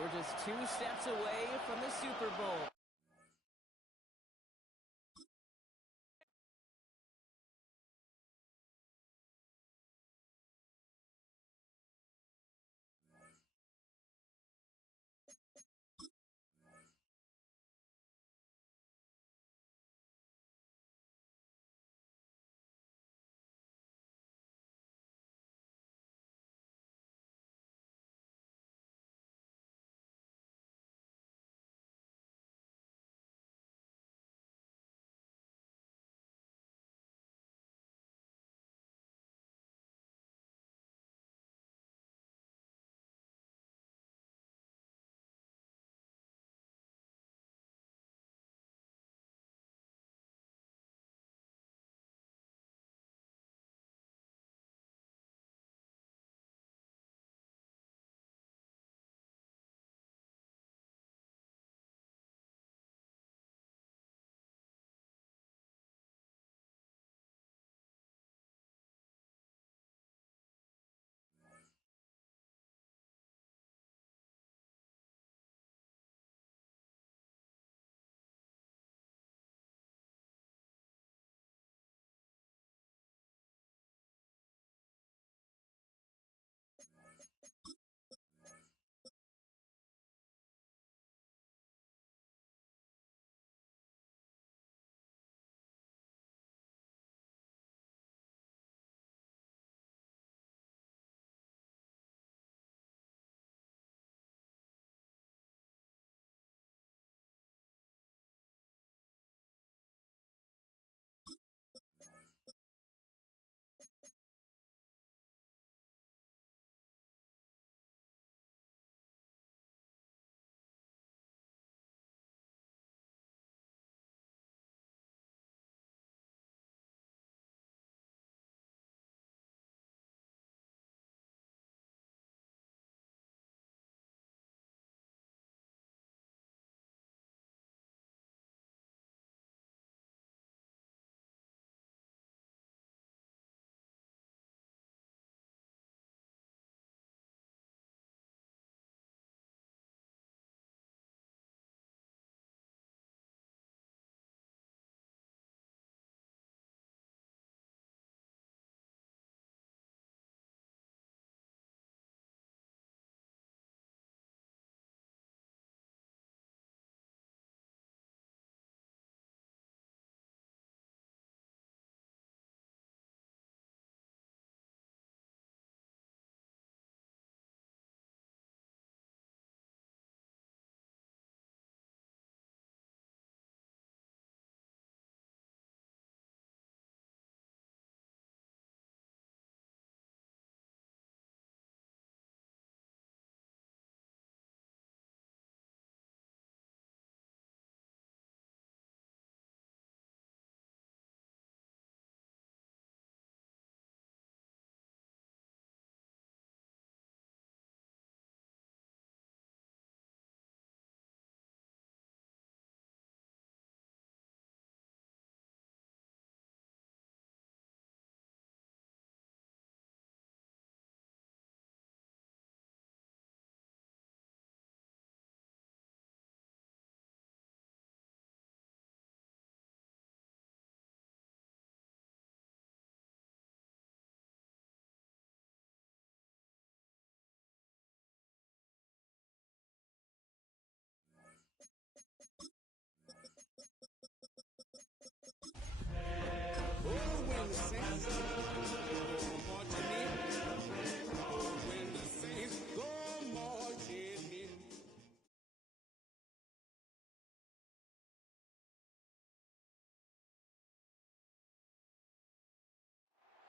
We're just 2 steps away from the Super Bowl.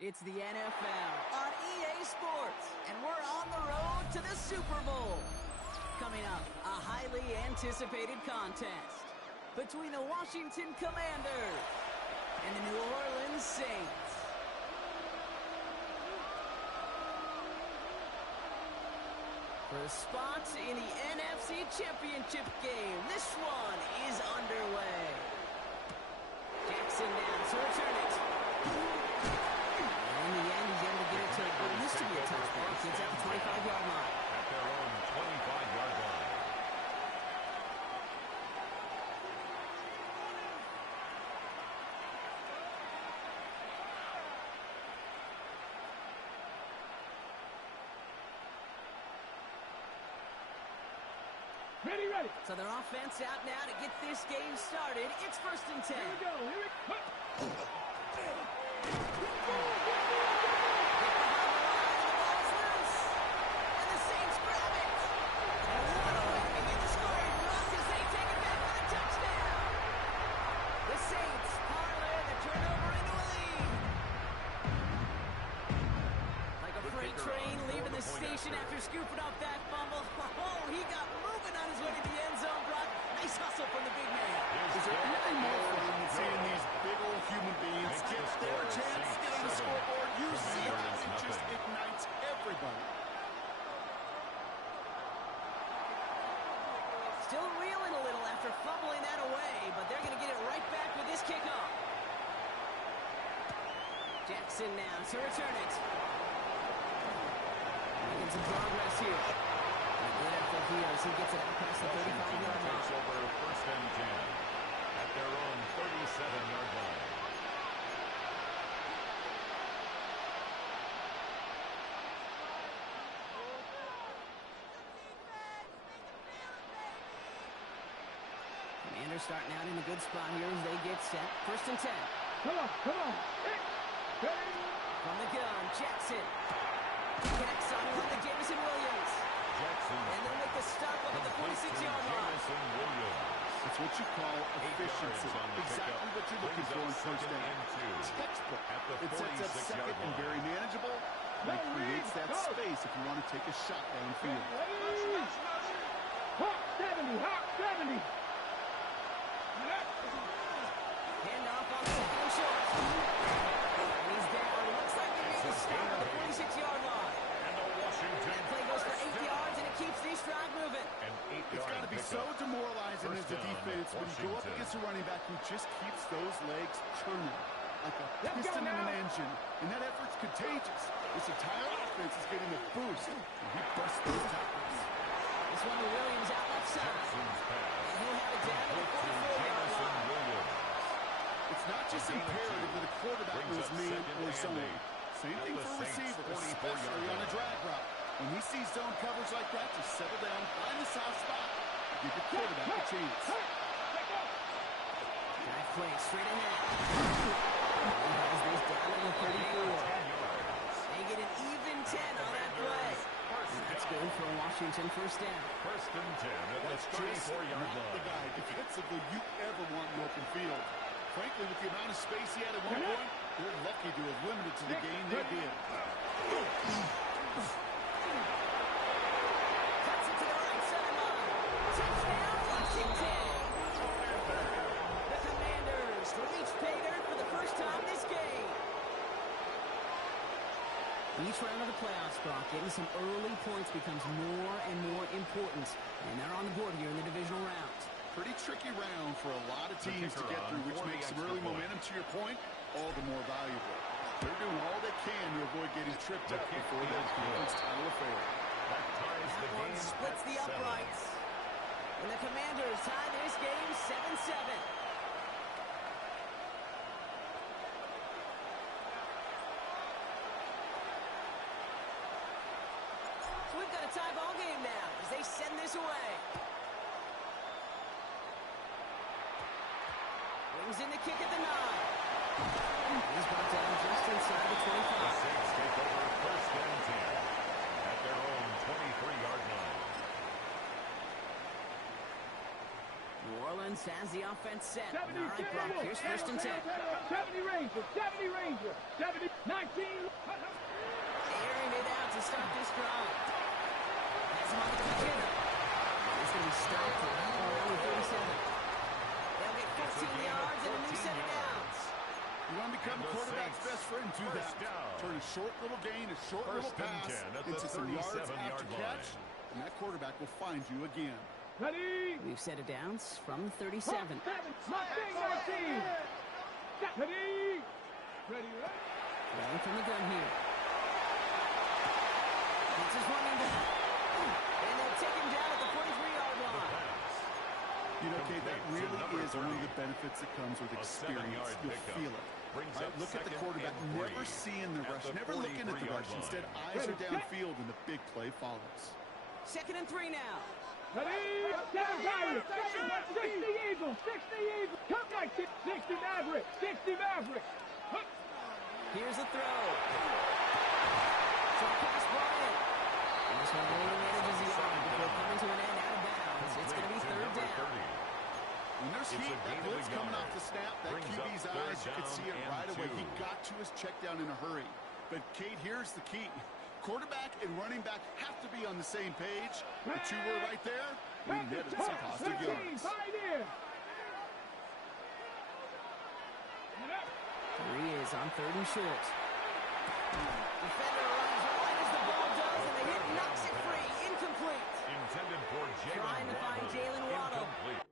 It's the NFL on EA Sports, and we're on the road to the Super Bowl. Coming up, a highly anticipated contest between the Washington Commanders and the New Orleans Saints. For a spot in the NFC Championship game, this one is underway. Jackson now to return it. In the end, he's able to get it to what used to be a touchback. It's at the 25-yard line. At their own 25-yard line. So their offense out now to get this game started. It's 1st and 10. Here we go. After scooping up that fumble. Oh, he got moving on his way to the end zone, Brock. Nice hustle from the big man. Is there anything more fun than seeing these big old human beings get their chance to get on the scoreboard? You see how it just ignites everybody. Still reeling a little after fumbling that away, but they're going to get it right back with this kickoff. Jackson now to return it. Making some progress here. And good effort here as he gets it out past the 35-yard line. Takes over 1st and 10 at their own 37-yard line. Commanders starting out in a good spot here as they get set. 1st and 10. Come on. From the gun, Jackson. Connects on one to Jameson Williams. And they'll make the stop up at the 46-yard line. It's what you call efficiency. Exactly what you're looking for in 1st down. Textbook. It sets up 2nd and very manageable. And it creates that space if you want to take a shot downfield. Hawk 70. Handoff on the second short. And he's down. Looks like they made the stop at the 46-yard line. That play goes for 8 yards, and it keeps this drive moving. It's got to be so demoralizing as a defense when you go up against a running back who just keeps those legs churning like a piston in an engine. And that effort's contagious. This entire offense is getting a boost, and he busts those tackles. This one to Williams out left side. And he'll have it down to the 44-yard line. It's not just imperative that a quarterback knows man or zone. Same thing for a receiver, especially on a drag route. When he sees zone coverage like that, just settle down, find the soft spot, give your quarterback a chance. Drive play straight ahead. He has this down to the 34. They get an even 10 on that play. And that's good for Washington 1st down. 1st and 10 at the 34-yard line. The guy defensively you ever want in the open field. Frankly, with the amount of space he had at one point, they're lucky to have limited to the game they did. Cuts it to the right sideline. Touchdown, Washington. The Commanders reach pay dirt for the first time this game. Each round of the playoffs, Brock, getting some early points becomes more and more important. And they're on the board here in the divisional round. Pretty tricky round for a lot of teams to get through, which makes some early momentum, to your point, all the more valuable. They're doing all they can to avoid getting tripped up before that conference title affair. That one splits the uprights. And the Commanders tie this game 7-7. So we've got a tie ball game now as they send this away. Brings in the kick at the 9. He's brought down just inside the 25. The Saints take over 1st and 10 at their own 23-yard line. New Orleans has the offense set. All right, Brock, here's 1st and 10. 70 Ranger. 70, 19. Airing it out to start this drive. Has him on the kick. He's going to be stopped around the 37. They'll get 15 yards and a new set of downs. You want to become a quarterback's best friend, do that. Turn a short little gain, a short little pass into some yards after catch, and that quarterback will find you again. Ready? We've set of downs from the 37. Mustang 19. Ready? Running from the gun here. Gets his running down. And they'll take him down at the 43-yard line. You know, Kate, that really is one of the benefits that comes with experience. You'll feel it. Right, look at the quarterback, never seeing the rush, never looking at the rush. Instead, eyes are downfield, and the big play follows. 2nd and 3 now. Ready? 7 Pirates. 60 Eagles. 60 Eagles. Come back. 60 Mavericks. 60 Mavericks. Here's a throw. Short pass Bryant. And this one only manages the arm before coming to an end out of bounds. It's going to be third down. When there's heat, that blitz coming off the snap, that QB's eyes, you could see it right away. He got to his check down in a hurry. But, Kate, here's the key. Quarterback and running back have to be on the same page. The two were right there. We netted some positive yards. There he is on third and short. Defender runs right as the ball does, and the hit knocks it free. Incomplete. Intended for Jalen Trying to find Jalen Waddle. Incomplete.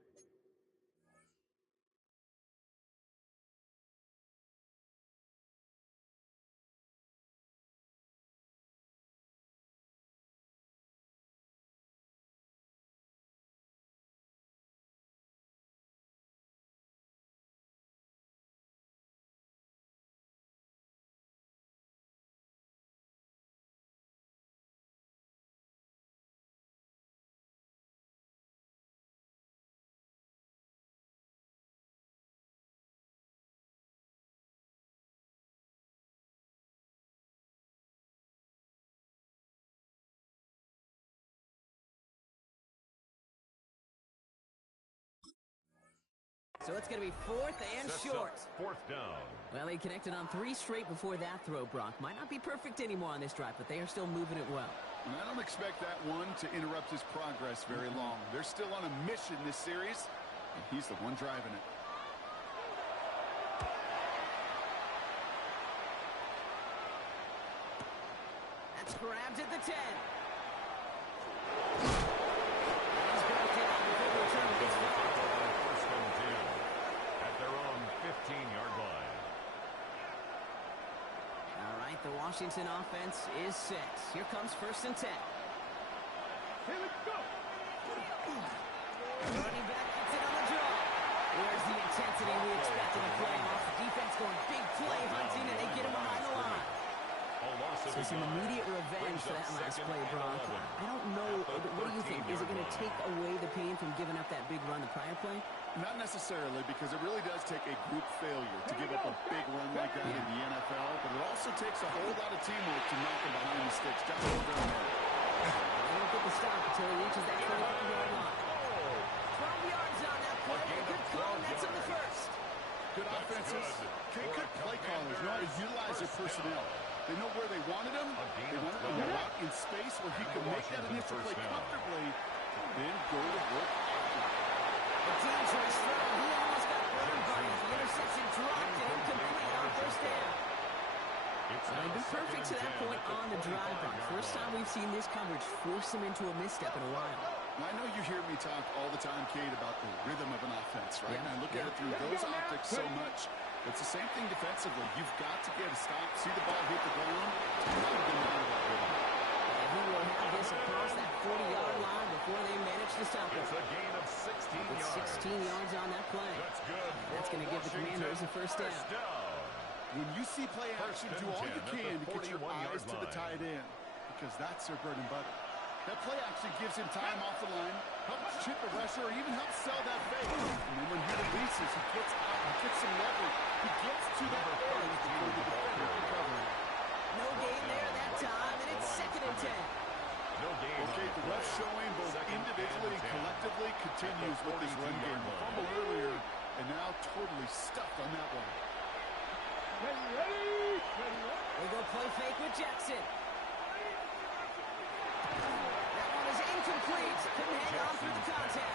So it's going to be fourth and short. Fourth down. Well, he connected on 3 straight before that throw, Brock. Might not be perfect anymore on this drive, but they are still moving it well. And I don't expect that one to interrupt his progress very long. They're still on a mission this series, and he's the one driving it. That's grabbed at the 10. He's back down before the return gets far. First and 10 at their own 15-yard line. All right, the Washington offense is set. Here comes first and 10. Here we go. Running back gets it on the draw. Where's the intensity we expect in the playoffs? The defense going big play hunting, and they get him behind the line. So some immediate revenge for that last play, Brock. I don't know. What do you think? Is it going to take away the pain from giving up that big run the prior play? Not necessarily, because it really does take a group failure to give up a big run like that in the NFL, but it also takes a whole lot of teamwork to knock him behind the sticks. Down the road. They don't get the stop until he reaches that 25-yard line. 12 yards on that play. A good call, and that's in the first. Good offenses. Good play callers know how to utilize their personnel. They know where they wanted him. They wanted him to go out in space where he could make that initial play comfortably, and then go to work. The dangerous throw. He almost got burned by it. The interception dropped and incomplete on first down. They've been perfect to that point on the drive, Brock. First time we've seen this coverage force him into a misstep in a while. I know you hear me talk all the time, Kate, about the rhythm of an offense, right? And I look at it through those optics so much. It's the same thing defensively. You've got to get a stop, see the ball hit the ground, and not get out of that rhythm. And he will have this across that 40-yard line before they manage to stop it. It's a gain of 16 It's yards. 16 yards on that play. That's good. That's going to give the Commanders a first down. When you see play action, do all you can to get your eyes to the tight end, because that's their bread and butter. That play action gives him time off the line, helps chip a rusher, or even helps sell that fake. And then when he releases, he gets out, he gets some leverage. He gets to that edge before the defender can cover him. No gain there that time, and it's second and 10. No gain. Okay, the ref showing both individually and collectively continues with this run game. A fumble earlier, and now totally stuffed on that one. Ready. They go play fake with Jackson. That one is incomplete. Couldn't hang on through the contact.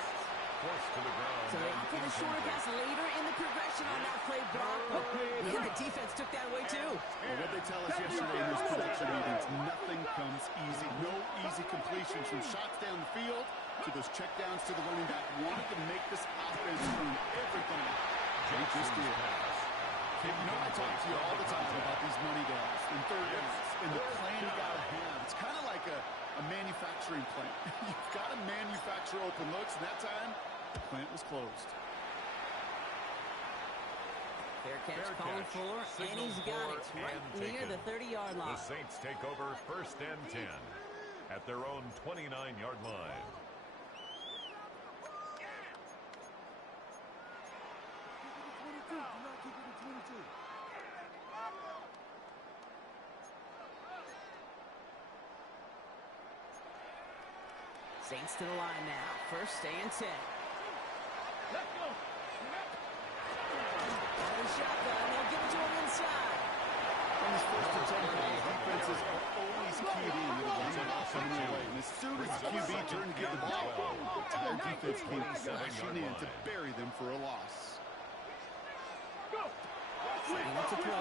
Forced to the ground. So they offer the shorter pass later in the progression on that play, Brock. But man, the defense took that away too. Well, what they tell us yesterday in those production meetings, nothing comes easy. No easy completions from shots down the field to those checkdowns to the running back. Wanted to make this offense earn everything. They just did. Hey, you know I talk to you all the time about these money downs and third downs and the plan you got to have. It's kind of like a manufacturing plant. You've got to manufacture open looks, and that time, the plant was closed. Fair catch called for, and he's got it right near the 30-yard line. The Saints take over first and 10 at their own 29-yard line. Saints to the line now. First and 10. Let's go. Out of the shotgun, they'll give it to him inside. On this first and 10 play, defenses are always keyed in to the running coming their way. And as soon as the QB turned to get the ball, the entire defense came crashing in to bury them for a loss. Go. Setting up to throw.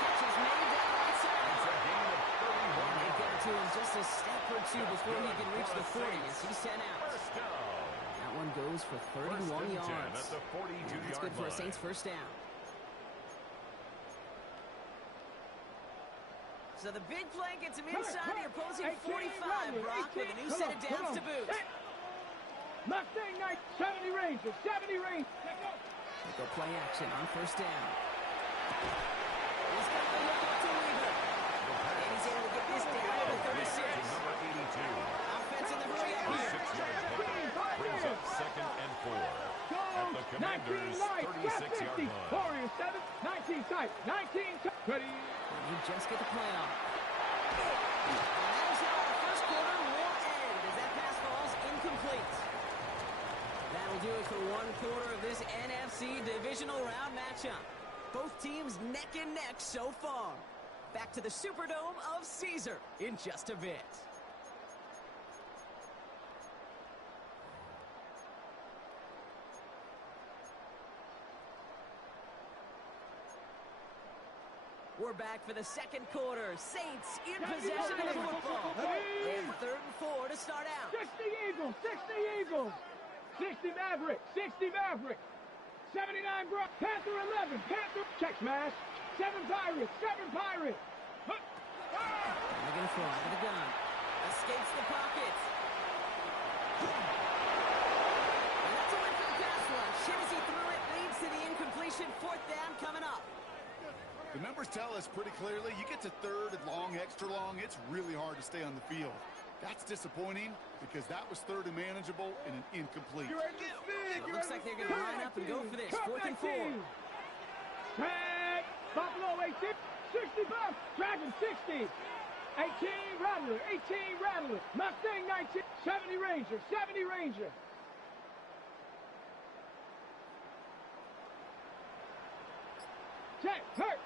Catch is made down outside. It's a gain of 31. They got to him just a step or two before he can reach the 40 as he's sent out. First down. That one goes for 31 First and 10 yards. at the 42-yard That's good for a line. Saints first down. So the big play gets him inside the opposing 45, Brock, with a new set of downs to boot. Mustang Knight, 70 Rangers, 70 Rangers. They go play action on first down. He's got the hook up to Weaver. And he's able to get this down to the 36. Number 82. Offense in the hurry up here. 6-yard pickup brings up second and 4 at the Commanders' 36-yard line. Warriors 7, 19 tight, 19 tight. Ready. And you just get the play off. And that is how our first quarter will end as that pass falls incomplete. That'll do it for one quarter of this NFC divisional round matchup. Both teams neck and neck so far. Back to the Superdome of Caesar in just a bit. We're back for the second quarter. Saints in possession of the football. They have 3rd and 4 to start out. 60 Eagles, 60 Eagles. 60 Mavericks, 60 Mavericks. 79 Brock, Panther 11, Panther. Check smash. 7 Pirates, 7 Pirates. And they're going to throw out of the gun. Escapes the pocket. And that's a win for the pass rush. Hit as he threw it, leads to the incompletion. 4th down coming up. The numbers tell us pretty clearly, you get to 3rd and long, extra long, it's really hard to stay on the field. That's disappointing because that was 3rd and manageable and an incomplete. It looks like they're going to line up and go for this. 4th and 4. Tag. Buffalo 18, 65. Dragon 60. 18 Rattler, 18 Rattler. Mustang 19, 70 Ranger, 70 Ranger. Check, hurt.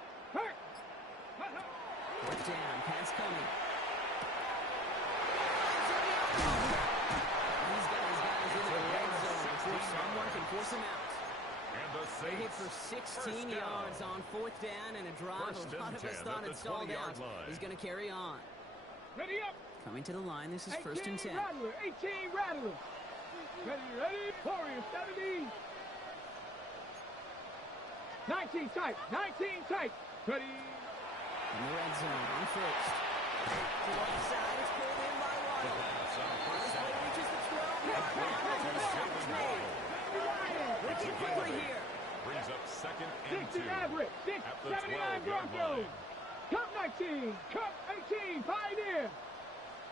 4th down, pass coming. He's got his guys into the red zone before someone can force him out. And the They hit Saints for 16 yards on 4th down and a drive First a lot and of us 10 thought at had the stalled 20-yard out. line. He's going to carry on. Ready up. Coming to the line, this is 1st and 10. Rattler, 18 Rattler. Ready. Warriors 70. 19 tight, 19 tight. Ready. In the red zone on 1st. To the left side, it's pulled in by Waddle. This play reaches the 12-yard line as the stop is made. Looking quickly here. brings up second and 60 2 Mavericks, at the 79 12-yard Broncos. line. Cup 19, Cup 18, Pioneer.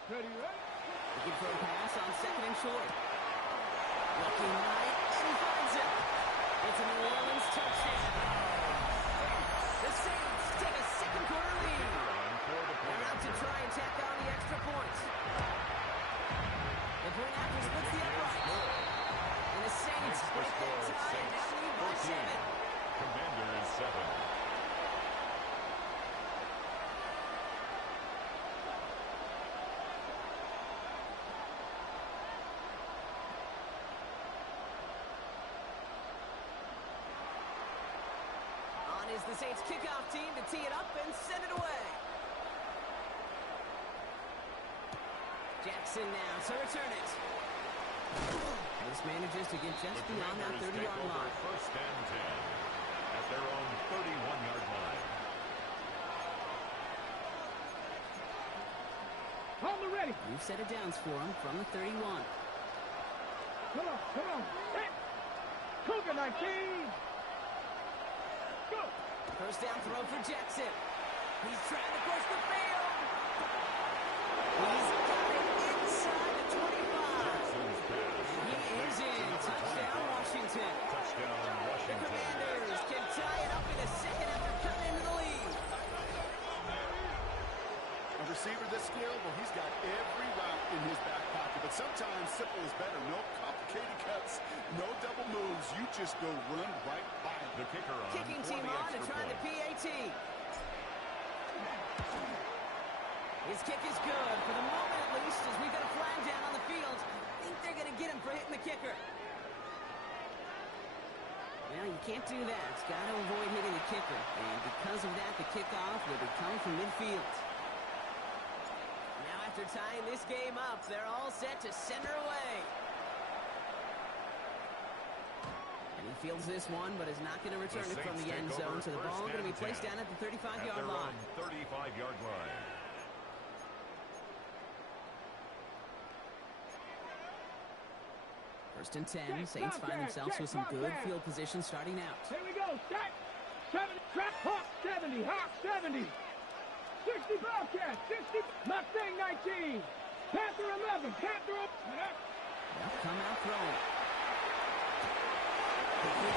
Ready. Looking for a pass on 2nd and short. Looking right, and he finds it. It's a New Orleans touchdown. The Saints take a second quarter lead. They're out to try and tack on the extra points. The point after splits the upright. And the Saints break that tie and now lead by 7. Commanders 7. Is the Saints kickoff team to tee it up and send it away. Jackson now to return it. This manages to get just beyond that 30-yard line. First and 10 at their own 31-yard line. On the ready. New set of downs for him from the 31. Come on. Hit. Cougar 19. Go. First down throw for Jackson. He's trying to push the field. He's got it inside the 25. Jackson's pass. He is in. Touchdown, Washington. Touchdown, The Washington. Commanders can tie it up in a second after cutting into the lead. Under receiver this skilled, well, he's got every route in his back pocket. But sometimes simple is better. No complicated cuts, no double moves. You just go run right by him. The kicker on Kicking team on to try the PAT. His kick is good for the moment, at least, as we've got a flag down on the field. I think they're going to get him for hitting the kicker. Well, you can't do that. It's got to avoid hitting the kicker. And because of that, the kickoff will be coming from midfield. Now, after tying this game up, they're all set to center away. And he fields this one, but is not going to return it from the end zone. So the ball going to be placed down at the 35-yard line. 35-yard line. First and 10. Saints find themselves with some good field position starting out. Here we go. Check. 70. Trap. Hawk 70. Hawk 70. 60 Bobcat. 60. Mustang 19. Panther 11. Panther. They'll come out throwing. He's going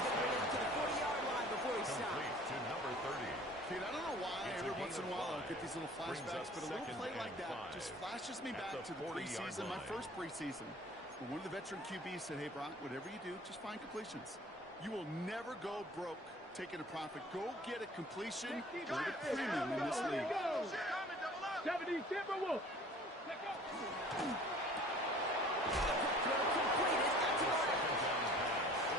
to bring it up to the 40-yard line before he stops. Complete to number 30. Dude, I don't know why every once in a while I'll get these little flashbacks, but a little play like that just flashes me back to the preseason, my first preseason. When one of the veteran QBs said, hey, Brock, whatever you do, just find completions. You will never go broke taking a profit. Go get a completion. Go get a premium in this league. 70 Timberwolves. Let's go.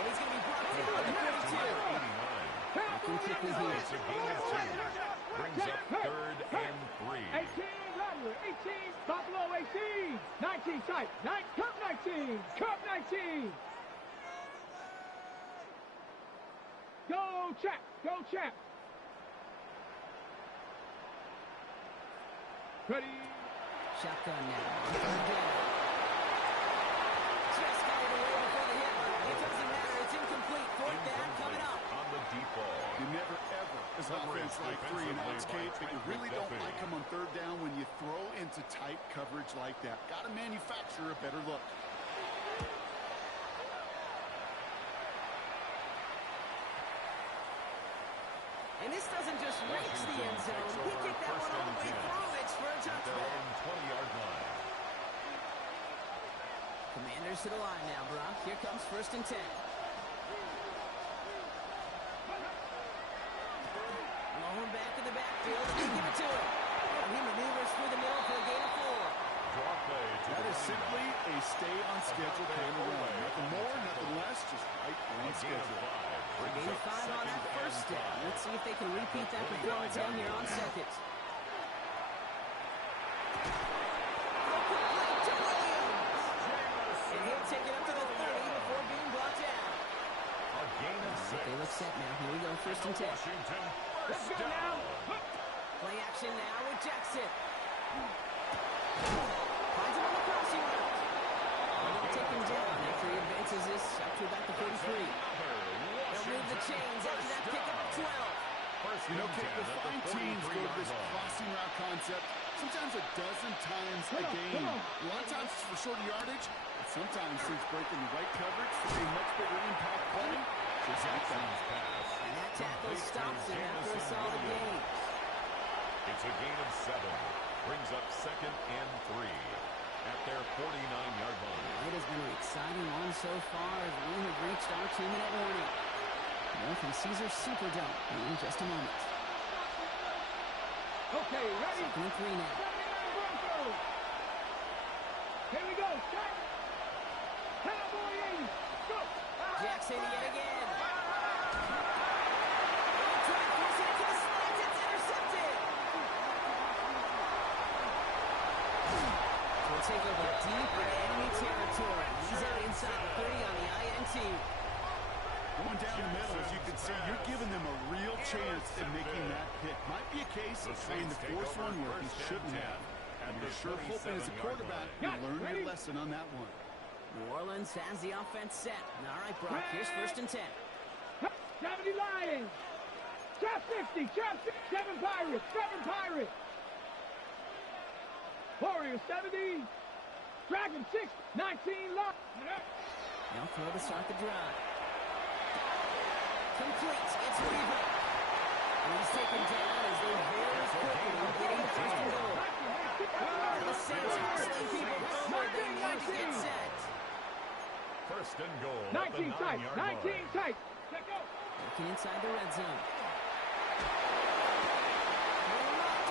He's going to be brought down at the 42. Looking quickly here. It's a gain of 2. Brings up 3rd and 3. 18, Rattler, 18, Buffalo 18, 19, tight, 9, Cup 19, Cup 19. Go check, go check. Ready. Shotgun now. Just got it away before the hit. It doesn't matter. It's incomplete. Fourth down coming up. On the deep ball. You never, ever, as offense like 3 and outs, Kate, but you really don't like them on third down when you throw into tight coverage like that. Got to manufacture a better look. And this doesn't just reach the end zone. He kicked that one all the way through. It's for a touchback. 20-yard line. Commanders to the line now, Brock. Here comes 1st and 10. Long back in the backfield, and they give it to him. And he maneuvers through the middle for a gain of 4. Draw play to That the is simply a stay on schedule kind of run. Nothing more, nothing less, just right on schedule. Gain of 5 on that first down. Let's see if they can repeat that performance down here on second. And he'll take it up to the 30 before being brought down. A gain of 6. They look set now. Here we go, 1st and 10. Washington, Let's first go down. now. Play action now with Jackson. Finds him on the crossing route. And they'll take him down after he advances this up to about the 33. They'll move the chains after that pickup of 12. You know, Kate, the fine teams go to this crossing route concept sometimes a dozen times a game. A lot of times it's for shorter yardage, but sometimes things break in the right coverage for a much bigger impact play. Just like that. And that tackle stops him after a solid gain. It's a gain of 7. Brings up 2nd and 3 at their 49-yard line. It has been an exciting one so far as we have reached our 2-minute warning. More from Caesar Superdome in just a moment. Okay, ready. 2nd and 3 now. 79 Broncos. Here we go. Check. Cowboy 80. Go. Jackson yet again. Try to force it into the slants. It's intercepted. We'll take over deep in enemy territory. He's out inside the 30 on the INT. Going down the middle, as you can see, you're giving them a real chance in making that pick. Might be a case of trying to force one where he shouldn't have. And you're sure hoping as a quarterback you learn your lesson on that one. New Orleans has the offense set. All right, Brock, here's 1st and 10. 70 Lions. Trap 50. Trap 50. 7 Pirates. 7 Pirates. Warriors 70. Dragon 6. 19 Lions. They'll throw to start the drive. Complete. It's Weaver. And he's taken down as they very tight. 19 tight. Check out. Looking inside the red zone.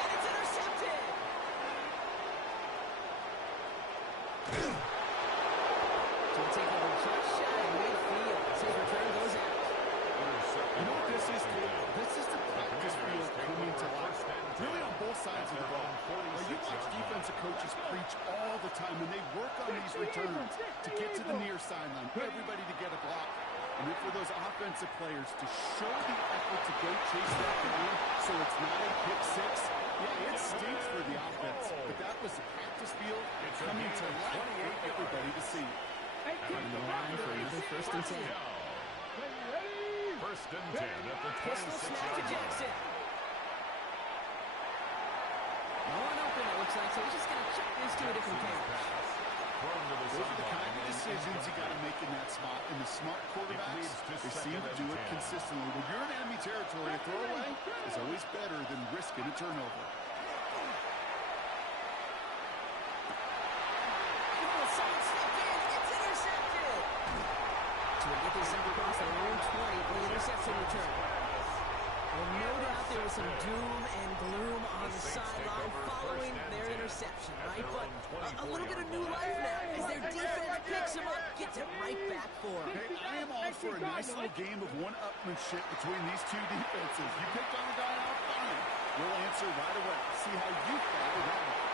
And it's intercepted. So we'll take over just shy of midfield. His return goes out. You know what this is? This is the practice field coming to life. Really on both sides of the ball. You watch defensive coaches preach all the time, and they work on these returns to get to the near sideline, everybody to get a block. And then for those offensive players to show the effort to go chase that down so it's not a pick six. Yeah, it stinks for the offense, but that was the practice field coming to life for everybody to see. On the line for another 1st and 10. First and 10 at the 26-yard Pistol snap to line. Jackson. No one open, it looks like, so he's just going to chuck this to a different pair. Thrown to the Those are the sideline kind of and decisions you got to make in that spot. And the smart quarterbacks, they seem to do it consistently. When you're in enemy territory, a throwaway is always better than risking a turnover. Someone slipped in. It's intercepted. So we get this up across the own 20 for the interception return. Well, no doubt there was some doom and gloom on the sideline following their interception, right? But a little bit of new life now as their defense picks them up, gets it right back for them. Hey, I am all for a nice little game of one-upmanship between these two defenses. You picked on a guy out, fine. We'll answer right away. See how you follow that up.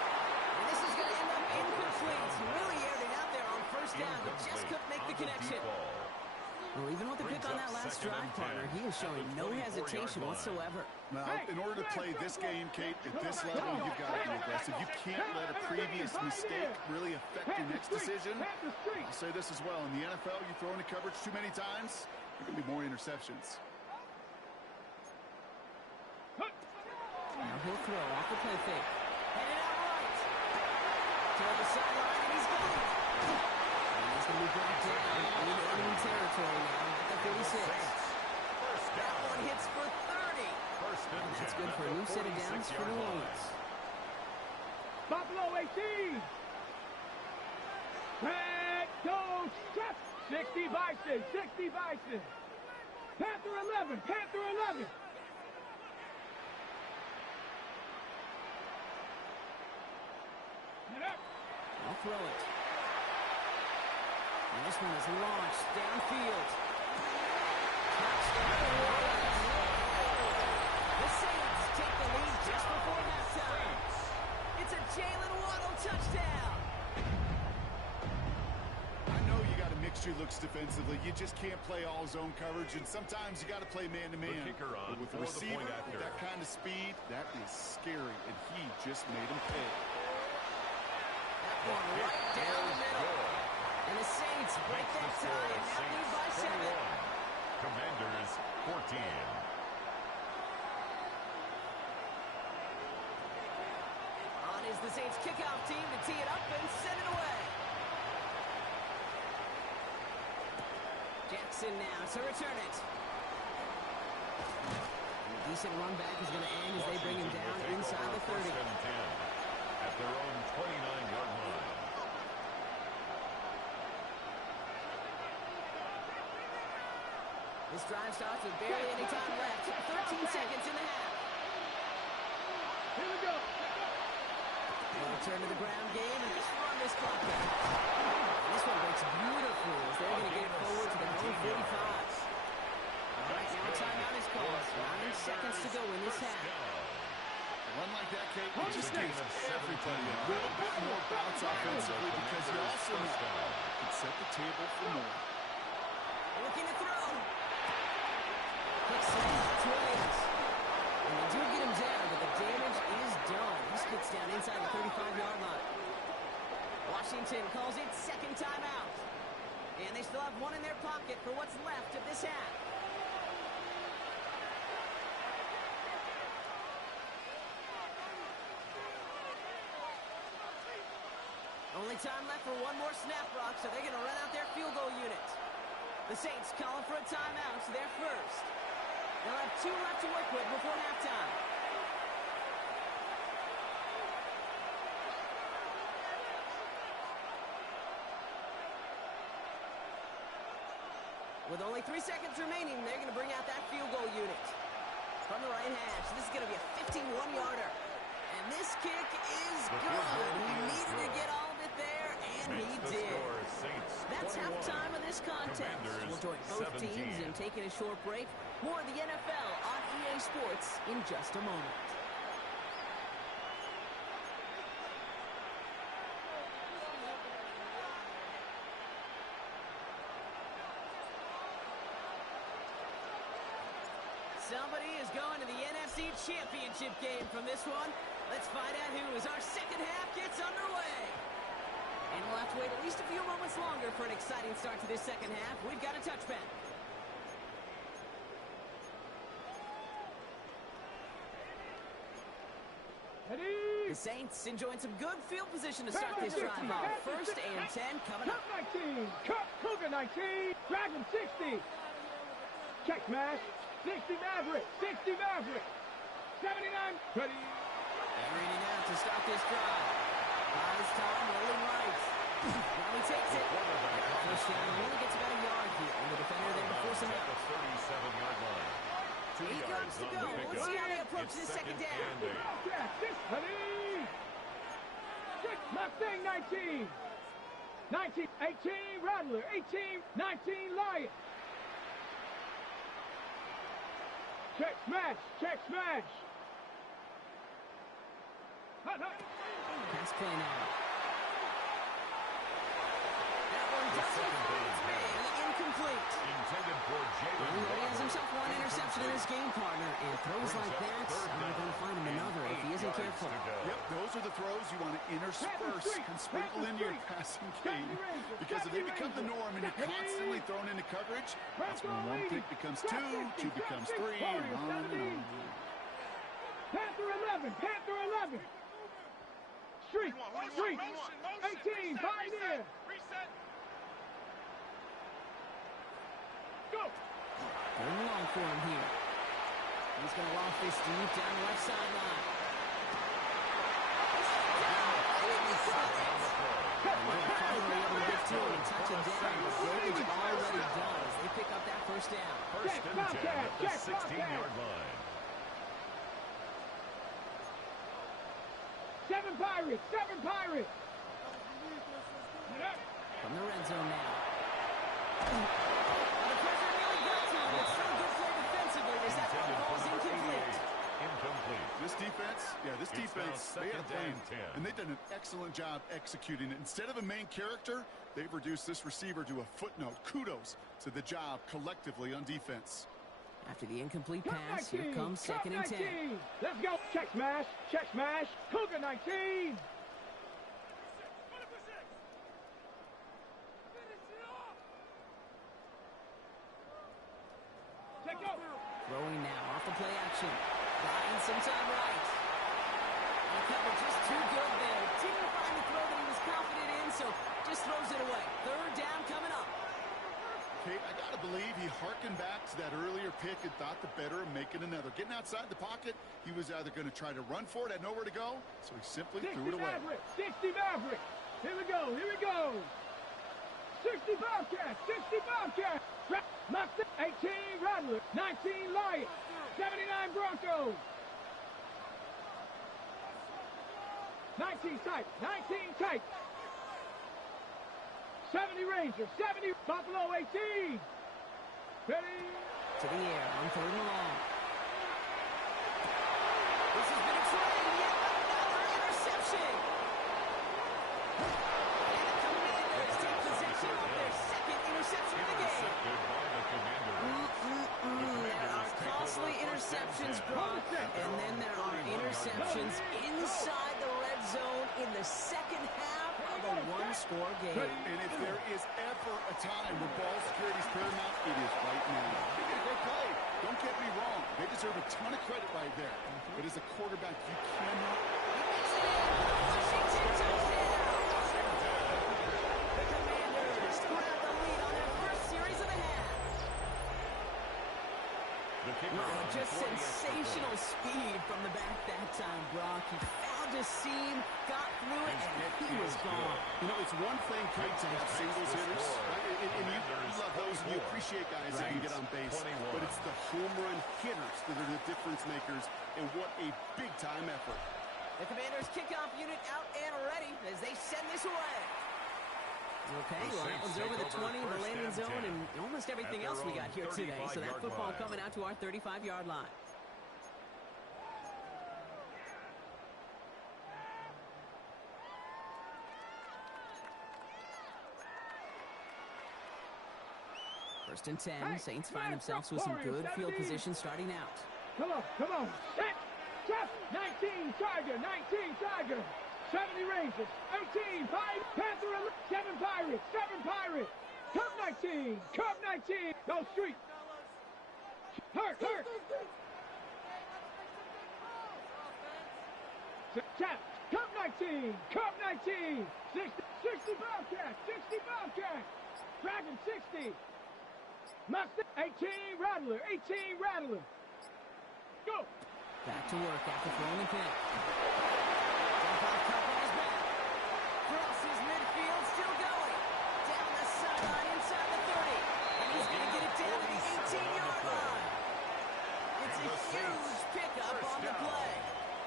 And this is going to end up incomplete. Really aired it out there on 1st down, but just couldn't make the connection. Well, even with the pick on that last drive, partner, he is showing no hesitation whatsoever. Now, in order to play this game, Kate, at this level, you've got to be aggressive. You can't let a previous mistake really affect your next decision. I'll say this as well. In the NFL, you throw into coverage too many times, there can be more interceptions. Now he'll throw off the play fake. Headed out right. Toward the sideline, and he's got it. And he's going to be brought down in enemy territory now at the 36. That one hits for 30. And that's good for a new set of downs for New Orleans. Buffalo 18. Red, go, shut. 60 Bison, 60 Bison. Panther 11, Panther 11. Get up. I'll throw it. And this one is launched downfield. Touchdown, New Orleans. The Saints take the lead just before halftime. It's a Jalen Waddle touchdown. I know you got to mix your looks defensively. You just can't play all zone coverage, and sometimes you got to play man-to-man. kicker on But with the for the receiver, point after. with that kind of speed, that is scary, and he just made him pay. That one right down the middle. And the Saints break that tie and now lead by 7. Commanders 14. On is the Saints kickoff team to tee it up and send it away. Jackson now to return it. And a decent run back is going to end as they bring him down inside the 30. First and 10 at their own 29-yard line. This drive starts with barely any time left. 13 seconds in the half. Here we go. They'll return to the ground game and just run this clock out. And this one breaks beautifully as they're going to get it forward to their own 45. All right, now a timeout is called. 9 seconds to go in this half. Run like that, Kate, it just gives everybody a little bit more bounce offensively because you also know you can set the table for more. Looking to throw. Quick snap, it's Williams. And they do get him down, but the damage is done. He gets down inside the 35-yard line. Washington calls it second timeout. And they still have one in their pocket for what's left of this half. Only time left for one more snap, Rock, so they're going to run out their field goal unit. The Saints calling for a timeout, so they're first. They'll have 2 left to work with before halftime. With only 3 seconds remaining, they're going to bring out that field goal unit. From the right hash, this is going to be a 51-yarder. And this kick is good. He needed to get all of it there, and he did. That's halftime of this contest. We'll join both teams in taking a short break. More of the NFL on EA Sports in just a moment. Somebody is going to the NFC Championship game from this one. Let's find out who as our second half gets underway. And we'll have to wait at least a few moments longer for an exciting start to this second half. We've got a touchback. The Saints enjoying some good field position to start this drive off. First and 10 coming up. Cup 19, Cup Cougar 19, Dragon 60. Check smash. 60 Maverick, 60 Maverick, 79, ready. Reading out to start this drive. By this time, rolling right. Now he takes it. First down, only gets about a yard here. And the defender there to force him out. The 37-yard line. 2 8 yards to go. Let's see how they approach this second down. Ready. 6, Mustang 19. 19, 18, Rattler, 18, 19, Lion. Check smash, check smash. Hut, hut. Pass play now. That one doesn't find its man. Incomplete. Intended for Jalen. He has himself one interception in this game, partner. And throws like that, I'm going to find him another if he isn't careful. Yep, those are the throws you want to intersperse and sprinkle into your passing game. Because if they become the norm and you're constantly thrown into coverage, that's when one pick becomes 2, 2 becomes 3, and on and on. Panther 11, Panther 11. Street, 18, Pioneer. Go. Going long for him here. He's going to loft this deep down the left sideline. Finally able to get to him and touch him down. The damage already done as they pick up that first down. First and 10 at the 16-yard line. 7 Pirates, 7 Pirates. From the red zone now. The pressure really got to him. It's still good play defensively as that one falls incomplete. Incomplete. This defense, they had a plan, 10. and they've done an excellent job executing it. Instead of a main character, they've reduced this receiver to a footnote. Kudos to the job collectively on defense. After the incomplete pass, here comes second and 10. Let's go. Check smash, Cougar 19. Check go. Throwing now off the play action. Buying some time right. And covered just too good there. Didn't find the throw that he was confident in, so just throws it away. Third down coming up. Okay, I got to believe he harkened back to that earlier pick and thought the better of making another. Getting outside the pocket, he was either going to try to run for it, had nowhere to go, so he simply threw it away. Maverick, 60 Maverick. Here we go, here we go. 60 Bobcats, 60 Bobcats. Mustang, 18 Rattler, 19 Lion, 79 Broncos. 19 Tight, 19 Tight. 70 Rangers, 70 Buffalo 18. Ready? To the air on third and long. This has been a train, yet another interception. And the Commanders take possession of their second interception of the game. There are costly interceptions, Brock, and then there are interceptions inside the red zone in the second half of a one-score game. And if there is ever a time when ball security is paramount, it is right now. They did a great play. Don't get me wrong. They deserve a ton of credit right there. But as a quarterback, you cannot. Washington touchdown! The Commanders grab the lead on their first series of the half. Just sensational speed from the back that time, Brock. He found a seam, got through it, and he was gone. You know, it's one thing, Kurt, to have singles hitters, right? And you love those, and you appreciate guys that can get on base. But it's the home run hitters that are the difference makers, and what a big-time effort. The Commanders' kickoff unit out and ready as they send this away. Okay, well, that one's over the 20 in the landing zone and almost everything else we got here today. So that football coming out to our 35-yard line. First and 10, Saints find themselves with some good field position starting out. Come on, set, chest, 19, Tiger, 19, Tiger. 70 Rangers, 18, Panther, 7 Pirates, 7 Pirates. Cub 19, Cub 19. Go street. Hurt. Chat, Cub 19, Cub 19. 60 Bobcats, 60 Bobcats. Dragon 60. Mustang, 18 Rattler, 18 Rattler. Go. Back to work after throwing the pin. Crosses midfield, still going. Down the sideline, inside the 30. And he's going to get it down to the 18-yard line. It's a huge pickup on the play.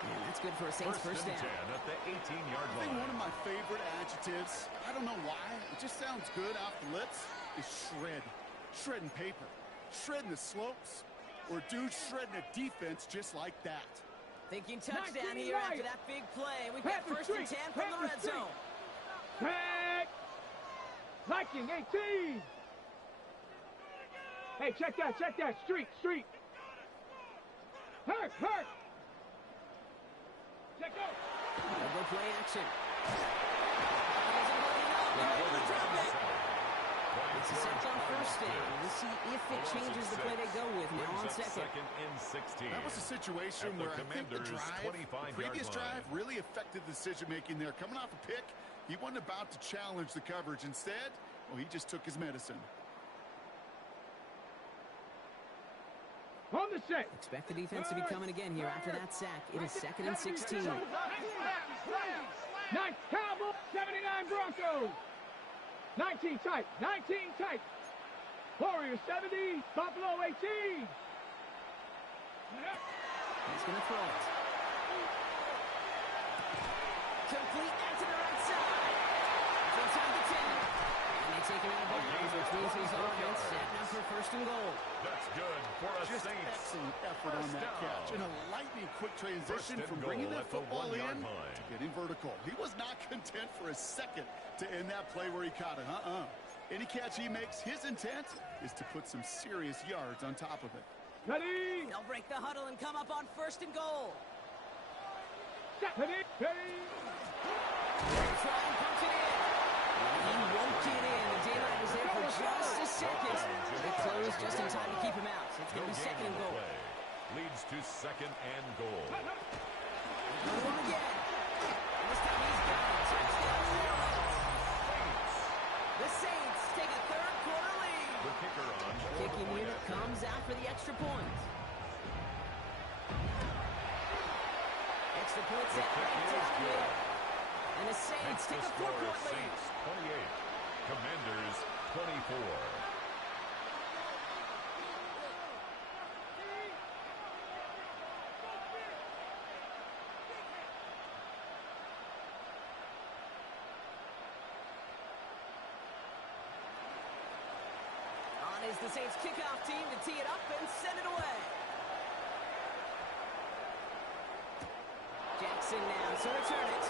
Yeah, that's good for a Saints first down. At the 18-yard I line. think one of my favorite adjectives, I don't know why, it just sounds good off the lips, is shred. Shredding paper. Shredding the slopes. Or dude shredding a defense just like that. Thinking touchdown here after that big play. We've got first and 10 from the red zone. Tag. Viking 18. Hey, check that. Street. Hurt. Check out. Double play action. It's a set on first down. We'll see if it changes the play they go with now on second. Second and 16. That was a situation where I think the previous drive really affected the decision-making there. Coming off a pick, he wasn't about to challenge the coverage. Instead, well, he just took his medicine. On the set. Expect the defense to be coming again here after that sack. It is second and 16. 9 Cowboys, 79 Broncos. 19 tight. Warriors 70, Buffalo 18. He's going to throw it. Complete out to the right side. Inside the 10. And they take him out of bounds, which means his offense setting up for first and goal. That's good for a Just Saints. excellent effort on that catch. And a lightning quick transition from bringing that football in to getting vertical. He was not content for a second to end that play where he caught it. Any catch he makes, his intent is to put some serious yards on top of it. Ready. They'll break the huddle and come up on first and goal. Ready. Try and punch it in. He won't get in. The daylight was there for just a second. They closed just in time to keep him out. So it's going to be second and goal. Leads to second and goal. Go again. This time he's got it. Touchdown New Orleans. The Saints take a third-quarter lead. The kicker on. Kicking unit comes out for the extra point. Extra point set right down here. And the Saints take a 4-point lead. Saints 28. Commanders 24. On is the Saints kickoff team to tee it up and send it away. Jackson now, so return it.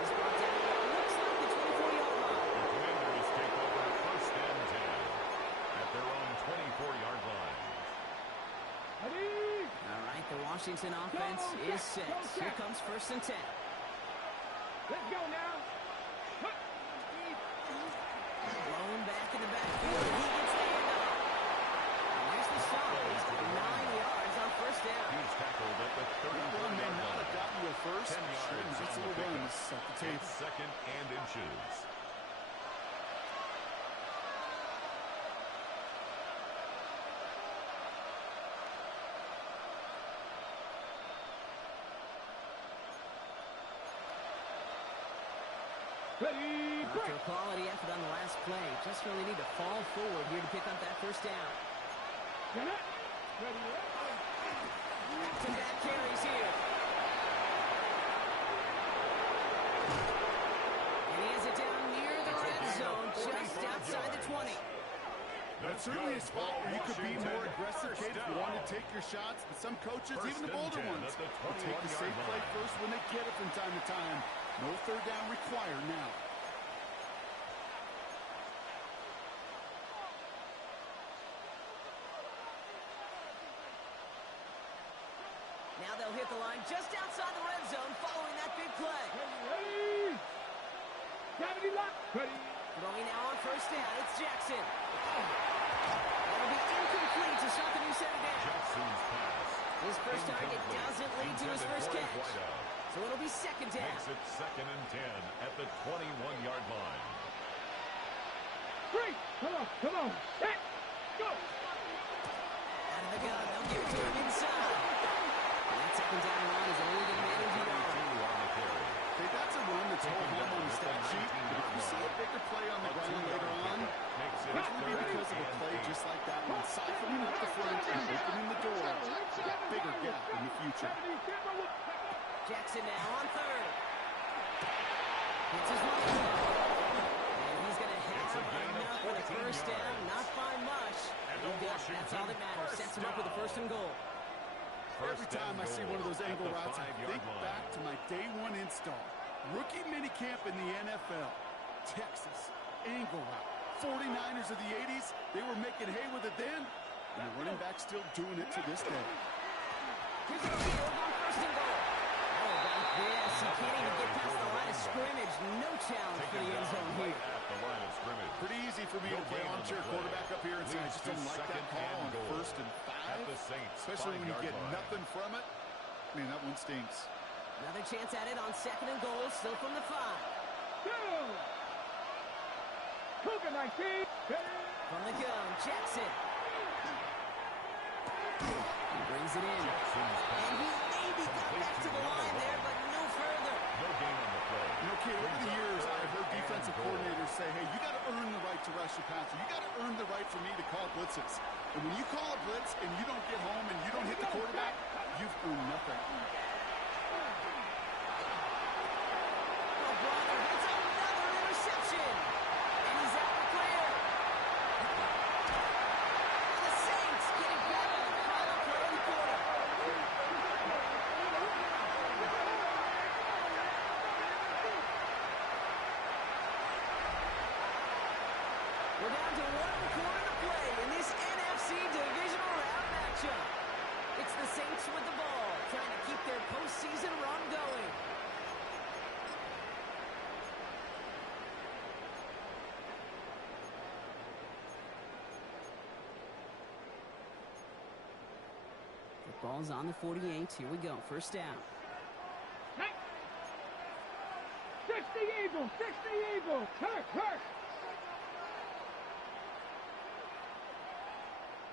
He's brought down to what looks like the 24-yard line. The Commanders take over first and 10 at their own 24-yard line. Ready. All right, the Washington offense is set. Here comes first and 10. Let's go now. Blown back in the backfield. He gets the handoff. And there's the stop. He's got 9 yards on first down. He's tackled at the That one may 34-yard not have line. gotten you at first. 10 yards It's a on the little run pickup. to set the table. It's second and inches. Ready, After break. a quality effort on the last play, just really need to fall forward here to pick up that first down. Get it. Ready, Back-to-back carries here. And he has it down near the red zone, just outside the 20. That's certainly a spot where you could be more aggressive, Kate, if you want to take your shots. But some coaches, even the bolder ones, will take the safe play first when they get it from time to time. No third down required now. Now they'll hit the line just outside the red zone following that big play. ready. Gravity lock. Ready. Throwing now on first down, it's Jackson. That'll be incomplete to start the new set of downs. Jackson's pass. His first target doesn't lead to his first catch. So it'll be second down. Makes it 2nd and 10 at the 21-yard line. 3. Come on. Set. Go. Out of the gun, they'll give it to him inside. That second down run is only going to manage it on. Hey, that's a run that's all home on the stat sheet. But if you see a bigger play on the ground later on, it's going to be because of a play just like that one, siphoning up the front and opening the door to that bigger gap in the future. Jackson now on third. Hits his one. And he's going to have enough for the first down. Not by much. That's all that matters. Sets him up with the first and goal. Every time I see one of those angle routes, I think back to my day one install. Rookie minicamp in the NFL. Texas, angle route. 49ers of the 80s, they were making hay with it then, and the running back's still doing it to this day. Here's a field on first and goal. Oh, like this. He can't even get past the line of scrimmage. No challenge for the end zone here. At the line of scrimmage. Pretty easy for me to play armchair quarterback up here and say I just don't like that call on 1st and 5. Especially when you get nothing from it. Man, that one stinks. Another chance at it on 2nd and goal, still from the 5. Go. Cougar 19. From the gun, Jackson. He brings it in. And he maybe got back to the line there, but no further. No gain on the play. You know, Kate, over the years, I've heard defensive coordinators say, hey, you got to earn the right to rush your passer. You got to earn the right for me to call blitzes. And when you call a blitz and you don't get home and you don't hit the quarterback, you've earned nothing. Oh, brother, it's another interception. And he's out the clear. And the Saints get it back on the final play of the quarter. We're down to 1 quarter to play in this NFC divisional round matchup. It's the Saints with the ball, trying to keep their postseason run going. The ball's on the 48. Here we go. First down. 60 Eagles. 60 Eagles. Hurt.